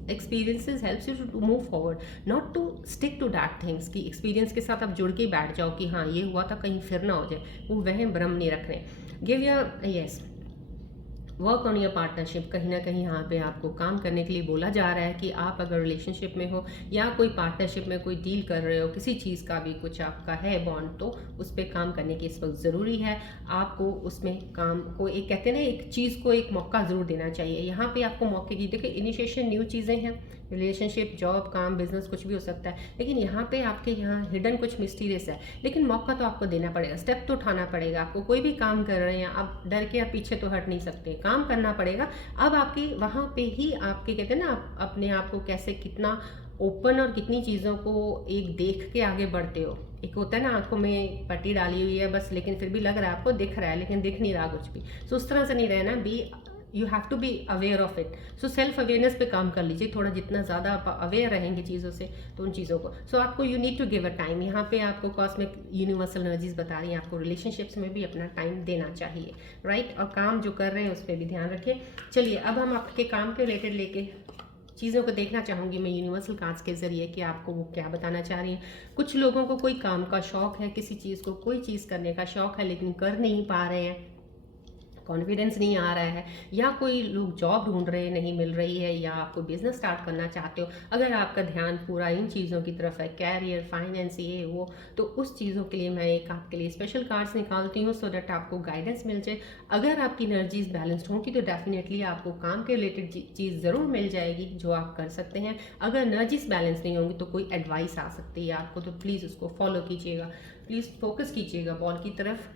experiences helps you to move forward, not to stick to that things. कि एक्सपीरियंस के साथ आप जुड़ के बैठ जाओ कि हाँ ये हुआ था कहीं फिर ना हो जाए, वो वहम भ्रम नहीं रखने. Give your yes work on your partnership. कहीं ना कहीं यहाँ पे आपको काम करने के लिए बोला जा रहा है कि आप अगर रिलेशनशिप में हो या कोई पार्टनरशिप में कोई डील कर रहे हो, किसी चीज़ का भी कुछ आपका है बॉन्ड, तो उस पर काम करने की इस वक्त ज़रूरी है. आपको उसमें काम को एक कहते हैं ना, एक चीज़ को एक मौका ज़रूर देना चाहिए. यहाँ पे आपको मौके की, देखिए इनिशिएशन न्यू चीज़ें हैं, रिलेशनशिप, जॉब, काम, बिजनेस कुछ भी हो सकता है, लेकिन यहाँ पे आपके यहाँ हिडन कुछ मिस्टीरियस है. लेकिन मौका तो आपको देना पड़ेगा, स्टेप तो उठाना पड़ेगा आपको. कोई भी काम कर रहे हैं आप डर के आप पीछे तो हट नहीं सकते, काम करना पड़ेगा. अब आपकी वहाँ पे ही आपके कहते हैं ना, आप अपने आप को कैसे कितना ओपन और कितनी चीज़ों को एक देख के आगे बढ़ते हो. एक होता है ना आंखों में पट्टी डाली हुई है बस, लेकिन फिर भी लग रहा है आपको दिख रहा है लेकिन दिख नहीं रहा कुछ भी. सो उस तरह से नहीं रहना. Be you have to be aware of it. So self awareness पे काम कर लीजिए थोड़ा. जितना ज़्यादा आप अवेयर रहेंगे चीज़ों से तो उन चीज़ों को, सो आपको you need to give a time. यहाँ पे आपको कॉस्मिक यूनिवर्सल एनर्जीज बता रही हैं आपको रिलेशनशिप्स में भी अपना टाइम देना चाहिए, राइट? और काम जो कर रहे हैं उस पर भी ध्यान रखें. चलिए अब हम आपके काम के रिलेटेड लेके चीज़ों को देखना चाहूँगी मैं यूनिवर्सल कार्ड्स के ज़रिए कि आपको वो क्या बताना चाह रही हैं. कुछ लोगों को कोई काम का शौक़ है, किसी चीज़ को कोई चीज़ करने का शौक़ है लेकिन कर नहीं पा रहे हैं, कॉन्फिडेंस नहीं आ रहा है, या कोई लोग जॉब ढूंढ रहे हैं नहीं मिल रही है, या आपको बिजनेस स्टार्ट करना चाहते हो. अगर आपका ध्यान पूरा इन चीज़ों की तरफ है, कैरियर, फाइनेंस, ये वो, तो उस चीज़ों के लिए मैं एक आपके लिए स्पेशल कार्ड्स निकालती हूँ सो दैट आपको गाइडेंस मिल जाए. अगर आपकी एनर्जीज बैलेंस्ड होंगी तो डेफिनेटली आपको काम के रिलेटेड चीज़ ज़रूर मिल जाएगी जो आप कर सकते हैं. अगर एनर्जीज बैलेंस नहीं होंगी तो कोई एडवाइस आ सकती है आपको, तो प्लीज़ उसको फॉलो कीजिएगा. प्लीज़ फोकस कीजिएगा बॉल की तरफ.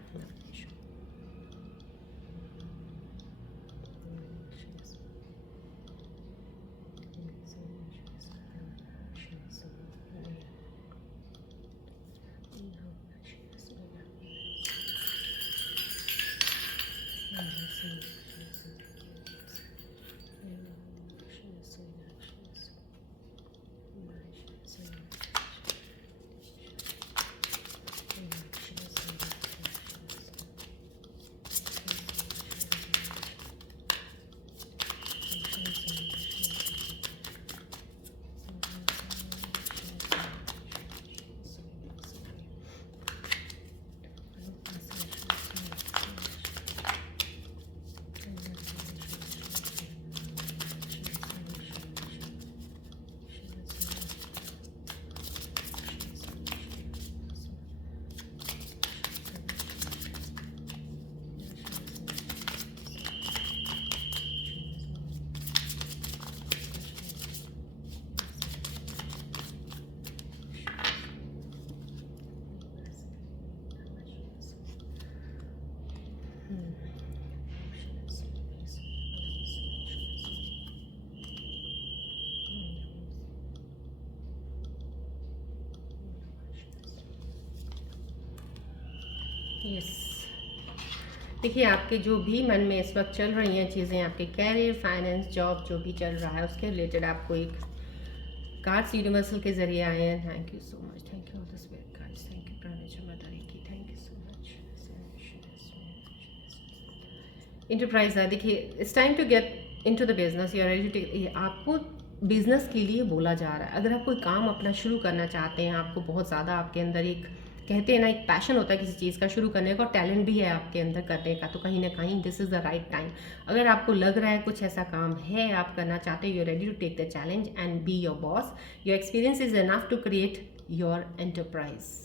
यस, देखिए आपके जो भी मन में इस वक्त चल रही हैं चीज़ें, आपके कैरियर, फाइनेंस, जॉब जो भी चल रहा है उसके रिलेटेड आपको एक कार्ड्स यूनिवर्सल के जरिए आए हैं. Thank you so much. Thank you all the spirit guides. Thank you Praneshwar mother की. Thank you so much. Enterprise है, देखिए it's time to get into the business. You are ready to, आपको business के लिए बोला जा रहा है. अगर आप कोई काम अपना शुरू करना चाहते हैं, आपको बहुत ज़्यादा आपके अंदर एक कहते हैं ना एक पैशन होता है किसी चीज़ का शुरू करने का, और टैलेंट भी है आपके अंदर करने का, तो कहीं ना कहीं this is the right time. अगर आपको लग रहा है कुछ ऐसा काम है आप करना चाहते हो, you are ready to take the challenge and be your boss. Your experience is enough to create your enterprise.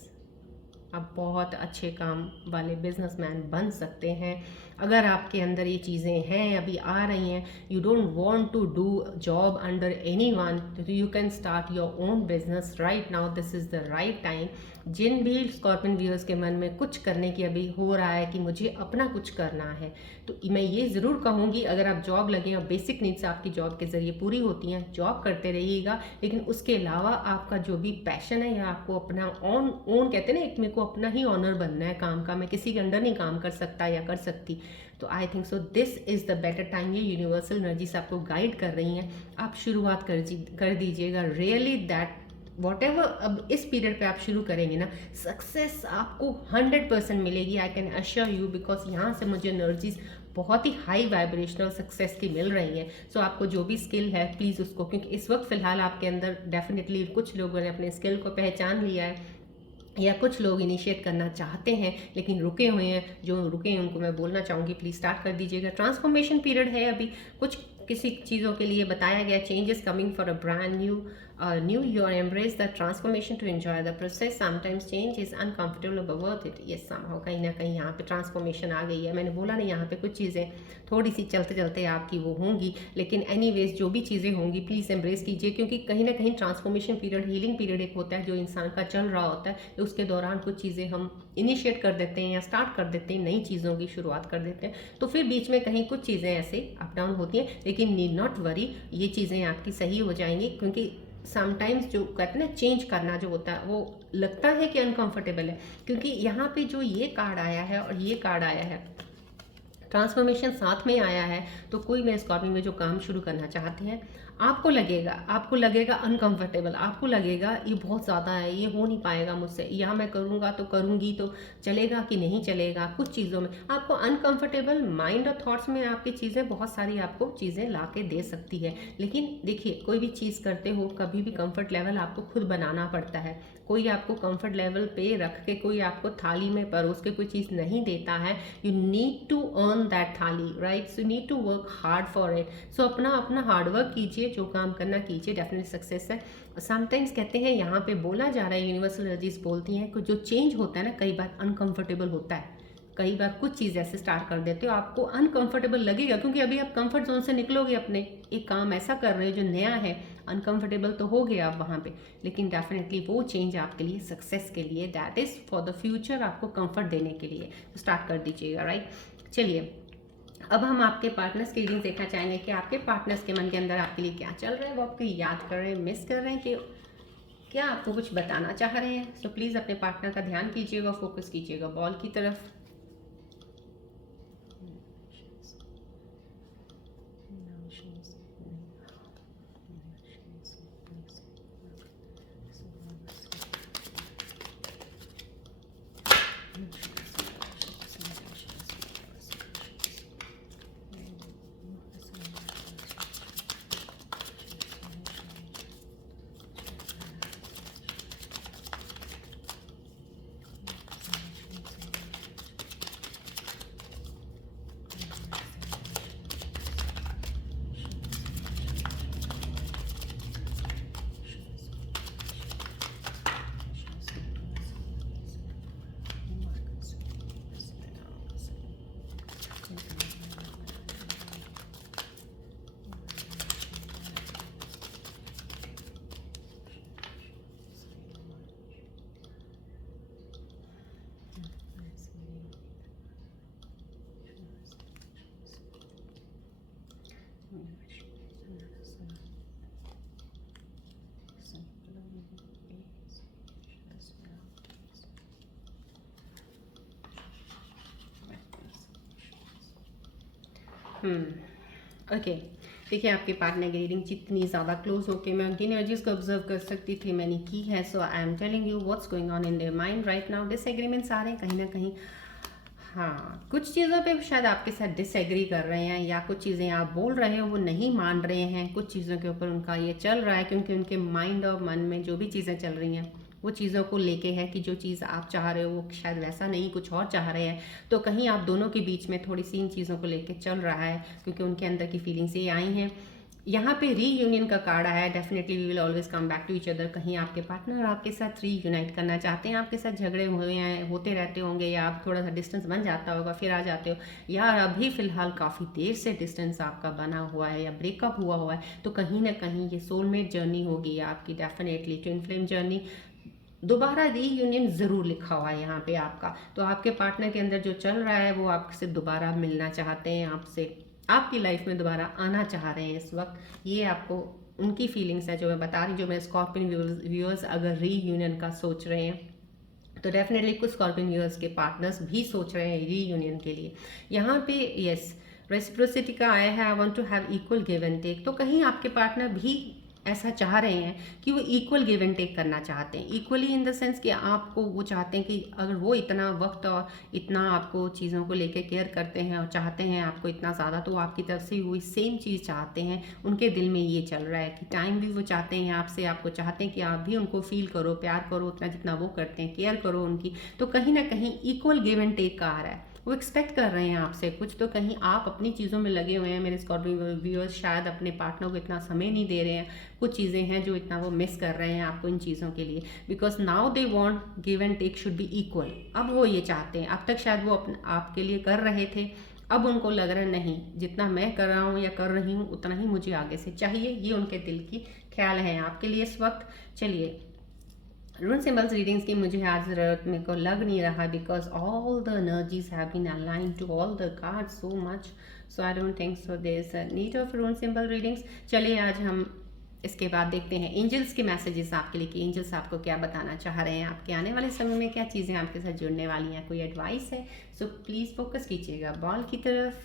आप बहुत अच्छे काम वाले बिजनेसमैन बन सकते हैं. अगर आपके अंदर ये चीज़ें हैं, अभी आ रही हैं, you don't want to do job under anyone, तो you can start your own business right now, this is the right time. जिन भी स्कॉर्पियन व्यूअर्स के मन में कुछ करने की अभी हो रहा है कि मुझे अपना कुछ करना है, तो मैं ये ज़रूर कहूँगी, अगर आप जॉब लगे और बेसिक नीड्स आपकी जॉब के ज़रिए पूरी होती हैं, जॉब करते रहिएगा, लेकिन उसके अलावा आपका जो भी पैशन है या आपको अपना ओन ओन कहते हैं ना, एक मेरे को अपना ही ऑनर बनना है काम का, मैं किसी के अंडर नहीं काम कर सकता या कर सकती, तो I think so this is the better time. ये यूनिवर्सल एनर्जीज आपको गाइड कर रही हैं, आप शुरुआत कर दीजिएगा रियली दैट वॉट एवर अब इस पीरियड पे आप शुरू करेंगे ना, सक्सेस आपको 100% मिलेगी, I can assure you, because यहाँ से मुझे एनर्जीज बहुत ही हाई वाइब्रेशनल सक्सेस की मिल रही हैं। सो आपको जो भी स्किल है प्लीज़ उसको, क्योंकि इस वक्त फ़िलहाल आपके अंदर डेफिनेटली कुछ लोगों ने अपने स्किल को पहचान लिया है, या कुछ लोग इनिशिएट करना चाहते हैं लेकिन रुके हुए हैं। जो रुके हैं उनको मैं बोलना चाहूँगी प्लीज़ स्टार्ट कर दीजिएगा। ट्रांसफॉर्मेशन पीरियड है अभी, कुछ किसी चीज़ों के लिए बताया गया, changes coming for a brand new year embrace the transformation to enjoy the process, sometimes change is uncomfortable but worth it. ये समहाउ कहीं ना कहीं यहाँ पे ट्रांसफॉर्मेशन आ गई है। मैंने बोला नहीं, यहाँ पे कुछ चीज़ें थोड़ी सी चलते चलते आपकी वो होंगी, लेकिन एनीवेज जो भी चीज़ें होंगी प्लीज़ एम्ब्रेस कीजिए, क्योंकि कहीं ना कहीं ट्रांसफॉर्मेशन पीरियड, हीलिंग पीरियड एक होता है जो इंसान का चल रहा होता है, तो उसके दौरान कुछ चीज़ें हम इनिशिएट कर देते हैं या स्टार्ट कर देते हैं, नई चीज़ों की शुरुआत कर देते हैं, तो फिर बीच में कहीं कुछ चीज़ें ऐसे अप डाउन होती हैं, लेकिन नीड नॉट वरी, ये चीज़ें आपकी सही हो जाएंगी। क्योंकि समटाइम्स जो कहते हैं ना, चेंज करना जो होता है वो लगता है कि अनकंफर्टेबल है, क्योंकि यहाँ पे जो ये कार्ड आया है और ये कार्ड आया है, ट्रांसफॉर्मेशन साथ में आया है, तो कोई मेरे स्कॉर्पियो में जो काम शुरू करना चाहते हैं, आपको लगेगा अनकंफर्टेबल, आपको लगेगा ये बहुत ज़्यादा है, ये हो नहीं पाएगा मुझसे, या मैं करूँगा तो करूँगी तो चलेगा कि नहीं चलेगा, कुछ चीज़ों में आपको अनकंफर्टेबल माइंड और थॉट्स में आपकी चीज़ें बहुत सारी आपको चीज़ें ला के दे सकती है। लेकिन देखिए, कोई भी चीज़ करते हो कभी भी कंफर्ट लेवल आपको खुद बनाना पड़ता है। कोई आपको कंफर्ट लेवल पे रख के, कोई आपको थाली में परोस के कोई चीज़ नहीं देता है। You need to earn that thali, right? So you need to work hard for it. So अपना हार्ड वर्क कीजिए, जो काम करना कीजिए, डेफिनेटली सक्सेस है। समटाइम्स कहते हैं, यहाँ पे बोला जा रहा है, यूनिवर्सल एनर्जीज बोलती हैं कि जो चेंज होता है ना, कई बार अनकंफर्टेबल होता है। कई बार कुछ चीज़ ऐसे स्टार्ट कर देते हो, आपको अनकंफर्टेबल लगेगा, क्योंकि अभी आप कंफर्ट जोन से निकलोगे, अपने एक काम ऐसा कर रहे हो जो नया है, अनकंफर्टेबल तो हो गया आप वहाँ पे, लेकिन डेफिनेटली वो चेंज आपके लिए सक्सेस के लिए, that is for the future, आपको कंफर्ट देने के लिए स्टार्ट कर दीजिएगा, राइट? चलिए, अब हम आपके पार्टनर्स की रीडिंग देखना चाहेंगे कि आपके पार्टनर्स के मन के अंदर आपके लिए क्या चल रहा है, वो आपको याद कर रहे हैं, मिस कर रहे हैं, कि क्या आपको कुछ बताना चाह रहे हैं। सो प्लीज़ अपने पार्टनर का ध्यान कीजिएगा, फोकस कीजिएगा बॉल की तरफ। ओके, देखिए, आपके पार्टनर की रीडिंग जितनी ज़्यादा क्लोज होके मैं उनकी एनर्जीज को ऑब्जर्व कर सकती थी, मैंने की है। So I am telling you what's going on in their mind right now. Disagreements आ रहे हैं कहीं ना कहीं, हाँ, कुछ चीज़ों पे शायद आपके साथ डिसएग्री कर रहे हैं, या कुछ चीज़ें आप बोल रहे हो वो नहीं मान रहे हैं, कुछ चीज़ों के ऊपर उनका ये चल रहा है, क्योंकि उनके माइंड और मन में जो भी चीज़ें चल रही हैं वो चीज़ों को लेके है कि जो चीज़ आप चाह रहे हो वो शायद वैसा नहीं, कुछ और चाह रहे हैं। तो कहीं आप दोनों के बीच में थोड़ी सी इन चीज़ों को लेके चल रहा है, क्योंकि उनके अंदर की फीलिंग्स ये आई हैं। यहाँ पे रीयूनियन का कार्ड आया है। Definitely we will always come back to each other. कहीं आपके पार्टनर आपके साथ रीयूनाइट करना चाहते हैं, आपके साथ झगड़े हुए हैं, होते रहते होंगे, या आप थोड़ा सा डिस्टेंस बन जाता होगा फिर आ जाते हो, या अभी फ़िलहाल काफ़ी देर से डिस्टेंस आपका बना हुआ है या ब्रेकअप हुआ है, तो कहीं ना कहीं ये सोलमेट जर्नी होगी आपकी, डेफिनेटली ट्विन फ्लेम जर्नी। दोबारा रीयूनियन ज़रूर लिखा हुआ है यहाँ पे आपका। तो आपके पार्टनर के अंदर जो चल रहा है वो आपसे दोबारा मिलना चाहते हैं, आपसे आपकी लाइफ में दोबारा आना चाह रहे हैं इस वक्त। ये आपको उनकी फीलिंग्स है जो मैं बता रही हूँ। जो मेरे स्कॉर्पियन व्यूअर्स अगर रीयूनियन का सोच रहे हैं तो डेफिनेटली कुछ स्कॉर्पियन व्यूअर्स के पार्टनर्स भी सोच रहे हैं रीयूनियन के लिए। यहाँ पे यस, रेसिप्रोसिटी का आया है, I want to have equal give and take. तो कहीं आपके पार्टनर भी ऐसा चाह रहे हैं कि वो इक्वल गिव एंड टेक करना चाहते हैं। इक्वली इन द सेंस कि आपको वो चाहते हैं कि अगर वो इतना वक्त और इतना आपको चीज़ों को लेके केयर करते हैं और चाहते हैं आपको इतना ज़्यादा, तो आपकी तरफ से वही सेम चीज़ चाहते हैं। उनके दिल में ये चल रहा है कि टाइम भी वो चाहते हैं आपसे, आपको चाहते हैं कि आप भी उनको फील करो, प्यार करो उतना जितना वो करते हैं, केयर करो उनकी। तो कहीं ना कहीं इक्वल गिव एंड टेक का आ रहा है। वो एक्सपेक्ट कर रहे हैं आपसे कुछ, तो कहीं आप अपनी चीज़ों में लगे हुए हैं। मेरे स्कॉर्पियो व्यूअर्स शायद अपने पार्टनर को इतना समय नहीं दे रहे हैं। कुछ चीज़ें हैं जो इतना वो मिस कर रहे हैं आपको इन चीज़ों के लिए, because now they want give and take should be equal. अब वो ये चाहते हैं, अब तक शायद वो आपके लिए कर रहे थे, अब उनको लग रहा है नहीं, जितना मैं कर रहा हूँ या कर रही हूँ उतना ही मुझे आगे से चाहिए। ये उनके दिल की ख्याल है आपके लिए इस वक्त। चलिए, रून सिंबल्स रीडिंग्स की मुझे आज ज़रूरत मेरे को लग नहीं रहा, because all the energies have been align to all the card so much, so I don't think so there is a need of rune symbol readings. चलिए, आज हम इसके बाद देखते हैं एंजल्स के मैसेजेस आपके लिए कि एंजल्स आपको क्या बताना चाह रहे हैं, आपके आने वाले समय में क्या चीज़ें आपके साथ जुड़ने वाली हैं, कोई एडवाइस है। सो प्लीज़ फोकस कीजिएगा बॉल की तरफ।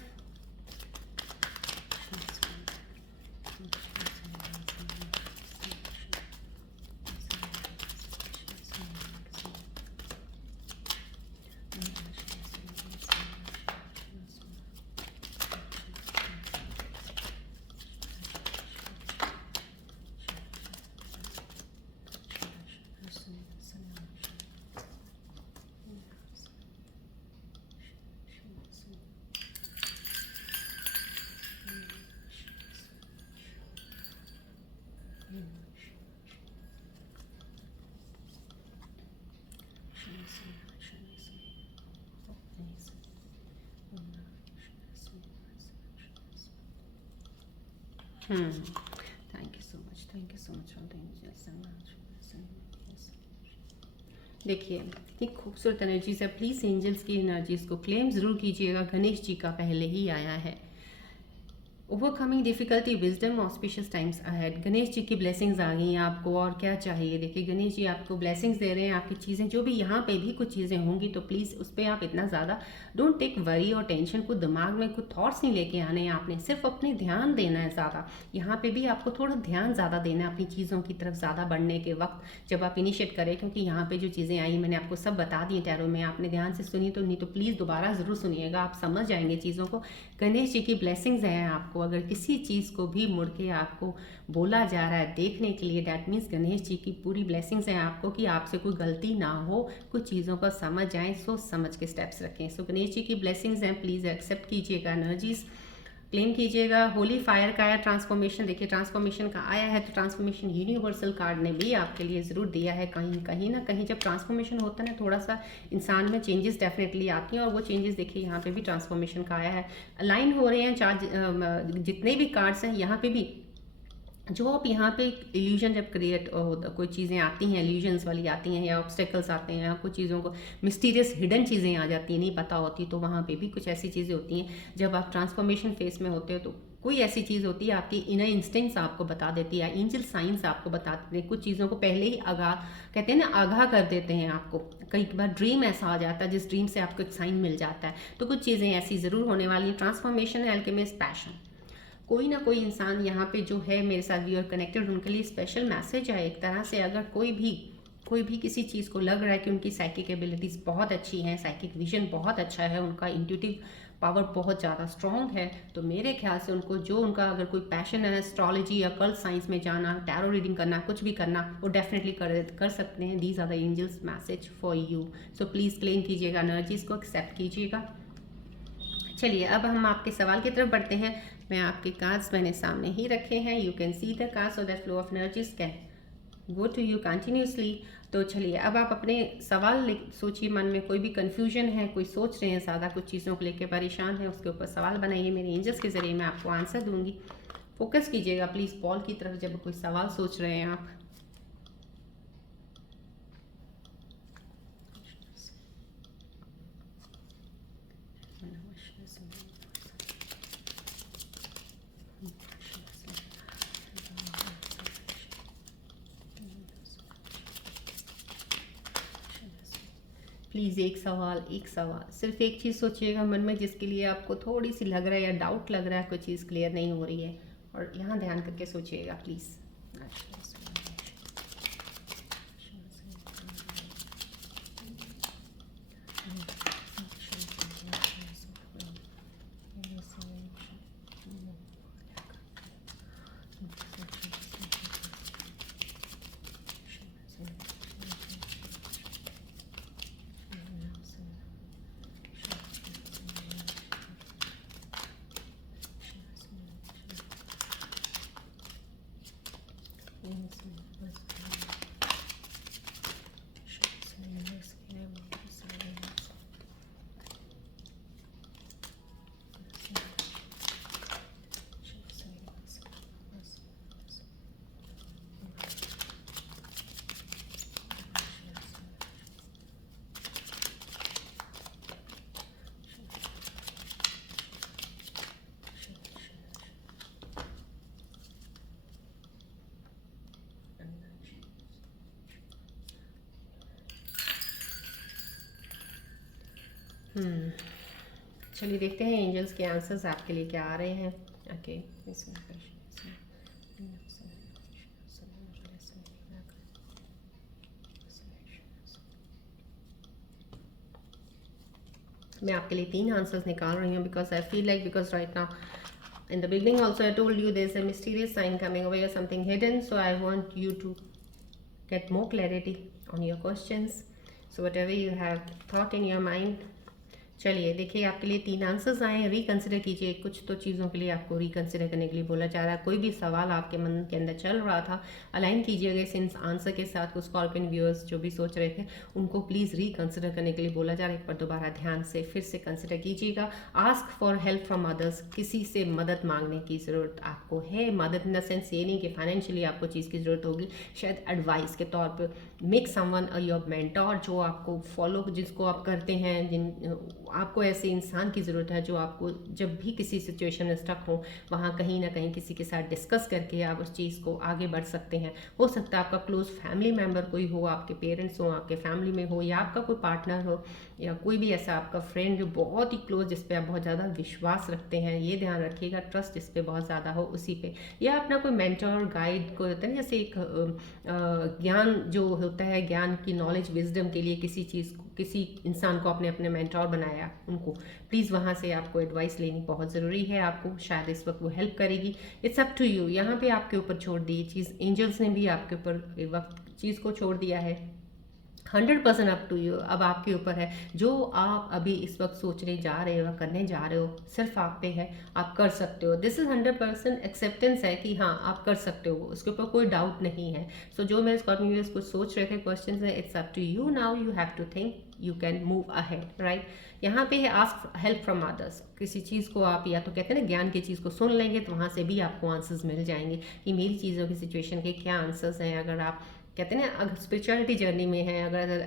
Thank you so much, thank you so much for the angels. देखिए कितनी खूबसूरत एनर्जीज है। प्लीज़ एंजल्स की एनर्जीज को क्लेम ज़रूर कीजिएगा। गणेश जी का पहले ही आया है, overcoming difficulty wisdom auspicious times ahead. Ganesh ji की ब्लेसिंग्स आ गई हैं आपको, और क्या चाहिए। देखिए गणेश जी आपको ब्लेसिंग्स दे रहे हैं। आपकी चीज़ें जो भी यहाँ पे भी कुछ चीज़ें होंगी तो प्लीज़ उस पर आप इतना ज़्यादा डोंट टेक वरी और टेंशन को दिमाग में कुछ थॉट्स नहीं लेके आने हैं आपने, सिर्फ अपने ध्यान देना है ज़्यादा। यहाँ पे भी आपको थोड़ा ध्यान ज़्यादा देना है अपनी चीज़ों की तरफ ज़्यादा बढ़ने के वक्त जब आप इनिशिएट करें, क्योंकि यहाँ पे जो चीज़ें आई मैंने आपको सब बता दी टैरो में, आपने ध्यान से सुनी तो नहीं तो प्लीज़ दोबारा ज़रूर सुनिएगा, आप समझ जाएंगे चीज़ों को। गणेश जी की ब्लेसिंग्स हैं आपको। अगर किसी चीज़ को भी मुड़ के आपको बोला जा रहा है देखने के लिए, डैट मीन्स गणेश जी की पूरी ब्लेसिंग्स हैं आपको कि आपसे कोई गलती ना हो, कुछ चीज़ों को समझ जाएं, सोच समझ के स्टेप्स रखें। सो गणेश जी की ब्लेसिंग्स हैं, प्लीज़ एक्सेप्ट कीजिएगा, एनर्जीज क्लेम कीजिएगा। होली फायर का आया ट्रांसफॉर्मेशन। देखिए ट्रांसफॉर्मेशन का आया है तो ट्रांसफॉर्मेशन यूनिवर्सल कार्ड ने भी आपके लिए ज़रूर दिया है। कहीं ना कहीं जब ट्रांसफॉर्मेशन होता है ना, थोड़ा सा इंसान में चेंजेस डेफिनेटली आती हैं, और वो चेंजेस देखिए यहाँ पे भी ट्रांसफॉर्मेशन का आया है। अलाइन हो रहे हैं चार जितने भी कार्ड्स हैं यहाँ पे भी। जो आप यहाँ पे इल्यूजन जब क्रिएट होता, कोई चीज़ें आती हैं इल्यूजन्स वाली आती हैं, या ऑब्स्टेकल्स आते हैं, या कुछ चीज़ों को मिस्टीरियस हिडन चीज़ें आ जाती हैं, नहीं पता होती, तो वहाँ पे भी कुछ ऐसी चीज़ें होती हैं। जब आप ट्रांसफॉर्मेशन फेस में होते हो तो कोई ऐसी चीज़ होती है, आपकी इनर इंस्टिंक्ट्स आपको बता देती है, एंजल साइंस आपको बता देते हैं, कुछ चीज़ों को पहले ही आगाह कहते हैं ना, आगाह कर देते हैं आपको। कई बार ड्रीम ऐसा आ जाता है जिस ड्रीम से आपको एक साइन मिल जाता है, तो कुछ चीज़ें ऐसी ज़रूर होने वाली। ट्रांसफॉर्मेशन है, अल्केमिस्ट पैशन। कोई ना कोई इंसान यहाँ पे जो है मेरे साथ व्यूअर कनेक्टेड, उनके लिए स्पेशल मैसेज है एक तरह से। अगर कोई भी किसी चीज़ को लग रहा है कि उनकी साइकिक एबिलिटीज़ बहुत अच्छी हैं, साइकिक विजन बहुत अच्छा है, उनका इंट्यूटिव पावर बहुत ज़्यादा स्ट्रॉन्ग है, तो मेरे ख्याल से उनको जो उनका अगर कोई पैशन है एस्ट्रोलॉजी या कल्ट साइंस में जाना, टैरो रीडिंग करना, कुछ भी करना, वो डेफिनेटली कर सकते हैं। These are the angels message for you. So please claim कीजिएगा, एनर्जीज को एक्सेप्ट कीजिएगा। चलिए अब हम आपके सवाल की तरफ बढ़ते हैं। मैं आपके कार्ड्स मैंने सामने ही रखे हैं, you can see the cards so that flow of energies can go to you continuously. तो चलिए अब आप अपने सवाल सोचिए, मन में कोई भी कन्फ्यूजन है, कोई सोच रहे हैं ज़्यादा कुछ चीज़ों को लेकर परेशान है, उसके ऊपर सवाल बनाइए, मेरे एंजल्स के ज़रिए मैं आपको आंसर दूंगी। फोकस कीजिएगा प्लीज़ बॉल की तरफ जब कोई सवाल सोच रहे हैं आप। प्लीज़ एक सवाल सिर्फ एक चीज़ सोचिएगा मन में जिसके लिए आपको थोड़ी सी लग रहा है या डाउट लग रहा है, कोई चीज़ क्लियर नहीं हो रही है, और यहाँ ध्यान करके सोचिएगा प्लीज़। चलिए देखते हैं एंजल्स के आंसर्स आपके लिए क्या आ रहे हैं। ओके मैं आपके लिए 3 आंसर्स निकाल रही हूँ because I feel like because right now in the beginning also I told you there's a mysterious sign coming over or something hidden, so I want you to get more clarity on your questions, so whatever you have thought in your mind। चलिए देखिए आपके लिए 3 answers आए हैं, reconsider कीजिए। कुछ तो चीज़ों के लिए आपको रिकंसिडर करने के लिए बोला जा रहा है। कोई भी सवाल आपके मन के अंदर चल रहा था, अलाइन कीजिएगा इस आंसर के साथ। कुछ स्कॉर्पियन व्यूअर्स जो भी सोच रहे थे उनको प्लीज़ रिकंसिडर करने के लिए बोला जा रहा है। एक बार दोबारा ध्यान से फिर से कंसिडर कीजिएगा। Ask for help from others, किसी से मदद मांगने की ज़रूरत आपको है। मदद इन द सेंस ये नहीं कि फाइनेंशियली आपको चीज़ की ज़रूरत होगी, शायद एडवाइस के तौर पर। मेक समवन योर मेंटोर, जो आपको फॉलो, जिसको आप करते हैं, जिन आपको ऐसे इंसान की ज़रूरत है जो आपको जब भी किसी सिचुएशन में स्टक हो वहाँ कहीं ना कहीं किसी के साथ डिस्कस करके आप उस चीज़ को आगे बढ़ सकते हैं। हो सकता है आपका क्लोज फैमिली मेम्बर कोई हो, आपके पेरेंट्स हो, आपके फैमिली में हो, या आपका कोई पार्टनर हो, या कोई भी ऐसा आपका फ्रेंड जो बहुत ही क्लोज, जिस पे आप बहुत ज़्यादा विश्वास रखते हैं। ये ध्यान रखिएगा, ट्रस्ट जिस पे बहुत ज़्यादा हो उसी पे। या अपना कोई मेंटर गाइड को होता है ना, जैसे एक ज्ञान जो होता है, ज्ञान की नॉलेज विजडम के लिए किसी चीज़ को, किसी इंसान को आपने अपने मेंटोर बनाया, उनको प्लीज़ वहाँ से आपको एडवाइस लेनी बहुत ज़रूरी है। आपको शायद इस वक्त वो हेल्प करेगी। इट्स अप टू यू, यहाँ पे आपके ऊपर छोड़ दी चीज़, एंजल्स ने भी आपके ऊपर वक्त चीज़ को छोड़ दिया है। 100% अप टू यू, अब आपके ऊपर है। जो आप अभी इस वक्त सोचने जा रहे हो, करने जा रहे हो, सिर्फ आप पे है, आप कर सकते हो। दिस इज़ 100% एक्सेप्टेंस है कि हाँ आप कर सकते हो, उसके ऊपर कोई डाउट नहीं है। सो जो मेरे स्कॉर्पियो कुछ सोच रहे थे क्वेश्चन है, it's up to you now, you have to think, you can move ahead, right. यहाँ पे है आस्क हेल्प फ्रॉम अदर्स। किसी चीज़ को आप, या तो कहते हैं ना ज्ञान की चीज़ को सुन लेंगे तो वहाँ से भी आपको आंसर्स मिल जाएंगे कि मेरी चीज़ों की सिचुएशन के क्या आंसर्स हैं। अगर आप कहते हैं ना, अगर स्पिरिचुअलिटी जर्नी में है, अगर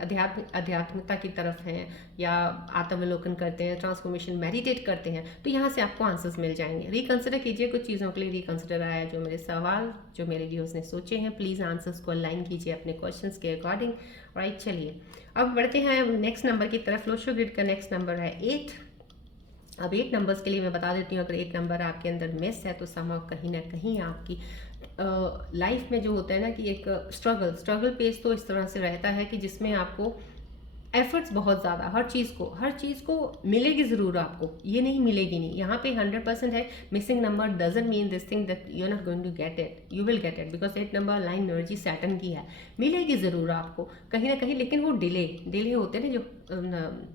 आध्यात्मिकता की तरफ हैं, या आत्मविलोकन करते हैं, ट्रांसफॉर्मेशन मेडिटेट करते हैं, तो यहाँ से आपको आंसर्स मिल जाएंगे। रिकंसिडर कीजिए, कुछ चीज़ों के लिए रिकंसिडर आया, जो मेरे सवाल, जो मेरे व्यूअर्स ने सोचे हैं, प्लीज़ आंसर्स को अलाइन कीजिए अपने क्वेश्चंस के अकॉर्डिंग, राइट। चलिए अब बढ़ते हैं नेक्स्ट नंबर की तरफ। फ्लोशो ग्रिड का नेक्स्ट नंबर है 8। अब 8 नंबर्स के लिए मैं बता देती हूँ, अगर 8 नंबर आपके अंदर मिस है तो समहाउ कहीं ना कहीं आपकी लाइफ में जो होता है ना कि एक स्ट्रगल पेज तो इस तरह से रहता है कि जिसमें आपको एफर्ट्स बहुत ज़्यादा, हर चीज़ को मिलेगी ज़रूर आपको, ये नहीं मिलेगी नहीं, यहाँ पे 100% है। Missing number doesn't mean this thing that you are not going to get it, you will get it, because 8 number line energy Saturn की है, मिलेगी ज़रूर आपको कहीं ना कहीं, लेकिन वो डिले होते हैं ना, जो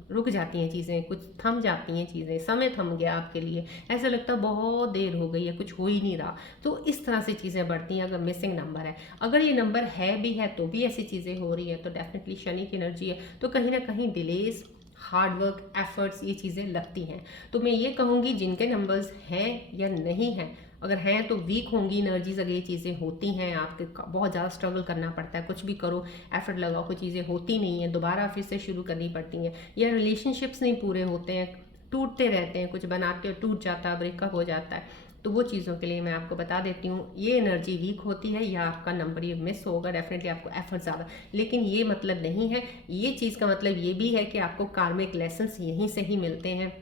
रुक जाती हैं चीज़ें, कुछ थम जाती हैं चीज़ें, समय थम गया आपके लिए, ऐसा लगता है बहुत देर हो गई है, कुछ हो ही नहीं रहा। तो इस तरह से चीज़ें बढ़ती हैं अगर मिसिंग नंबर है। अगर ये नंबर है भी है तो भी ऐसी चीज़ें हो रही हैं, तो डेफिनेटली शनि की एनर्जी है, तो कहीं ना कहीं डिलेज, हार्ड वर्क, एफर्ट्स, ये चीज़ें लगती हैं। तो मैं ये कहूँगी जिनके नंबर्स हैं या नहीं हैं, अगर हैं तो वीक होंगी एनर्जीज, अगर ये चीज़ें होती हैं, आपके बहुत ज़्यादा स्ट्रगल करना पड़ता है, कुछ भी करो, एफर्ट लगाओ, कोई चीज़ें होती नहीं हैं, दोबारा फिर से शुरू करनी पड़ती हैं, या रिलेशनशिप्स नहीं पूरे होते हैं, टूटते रहते हैं, कुछ बनाते हो टूट जाता है, ब्रेकअप हो जाता है, तो वो चीज़ों के लिए मैं आपको बता देती हूँ, ये एनर्जी वीक होती है या आपका नंबर ये मिस होगा, डेफिनेटली आपको एफर्ट ज़्यादा, लेकिन ये मतलब नहीं है, ये चीज़ का मतलब ये भी है कि आपको कार्मिक लेसन्स यहीं से ही मिलते हैं,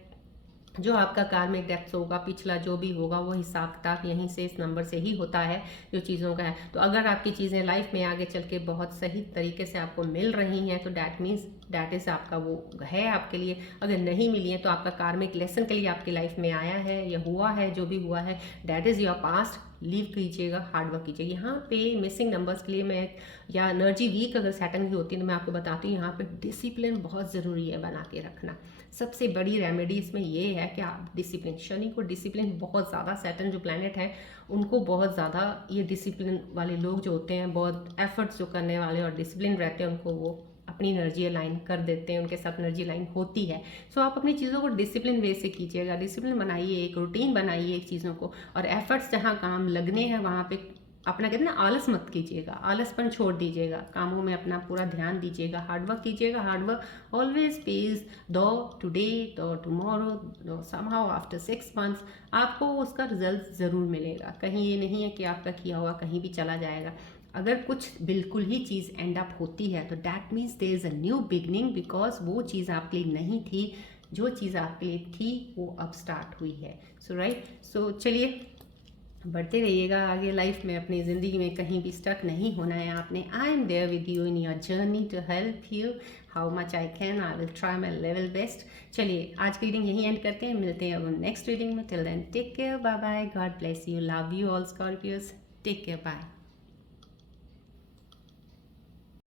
जो आपका कार्मिक डेप्थ होगा, पिछला जो भी होगा, वो हिसाब किताब यहीं से, इस नंबर से ही होता है जो चीज़ों का है। तो अगर आपकी चीज़ें लाइफ में आगे चल के बहुत सही तरीके से आपको मिल रही हैं, तो डैट मीन्स डैट इज़ आपका वो है आपके लिए। अगर नहीं मिली है तो आपका कार्मिक लेसन के लिए आपकी लाइफ में आया है या हुआ है, जो भी हुआ है, that is your past, leave कीजिएगा, हार्ड वर्क कीजिएगा। यहाँ पे मिसिंग नंबर्स के लिए मैं, या एनर्जी वीक अगर सैटर्न की होती है, तो मैं आपको बताती हूँ यहाँ पे डिसिप्लिन बहुत ज़रूरी है बना के रखना। सबसे बड़ी रेमेडी इसमें ये है कि आप डिसिप्लिन, शनि को डिसिप्लिन बहुत ज़्यादा, सैटर्न जो प्लैनेट है उनको बहुत ज़्यादा, ये डिसिप्लिन वाले लोग जो होते हैं, बहुत एफर्ट्स जो करने वाले और डिसिप्लिन रहते हैं, उनको वो अपनी एनर्जी अलाइन कर देते हैं, उनके साथ एनर्जी अलाइन होती है। सो आप अपनी चीज़ों को डिसिप्लिन वे से कीजिएगा, डिसिप्लिन बनाइए, एक रूटीन बनाइए एक चीज़ों को, और एफर्ट्स जहाँ काम लगने हैं वहाँ पे अपना, कहते हैं ना, आलस मत कीजिएगा, आलसपन छोड़ दीजिएगा, कामों में अपना पूरा ध्यान दीजिएगा, हार्डवर्क कीजिएगा। हार्डवर्क ऑलवेज पेज, दो टुडे, दो टुमारो, दो समहाउ आफ्टर 6 मंथ्स आपको उसका रिजल्ट ज़रूर मिलेगा। कहीं ये नहीं है कि आपका किया हुआ कहीं भी चला जाएगा। अगर कुछ बिल्कुल ही चीज़ एंड अप होती है तो that means there is a new beginning, because वो चीज़ आपके लिए नहीं थी, जो चीज़ आपके लिए थी वो अब स्टार्ट हुई है। सो राइट, सो चलिए बढ़ते रहिएगा आगे लाइफ में, अपनी ज़िंदगी में कहीं भी स्टक नहीं होना है आपने। I am there with you in your journey to help you how much I can, I will try my level best. चलिए आज की रीडिंग यहीं एंड करते हैं, मिलते हैं अब नेक्स्ट रीडिंग में। Till then take care, bye bye, God bless you, love you all Scorpios, take care, bye.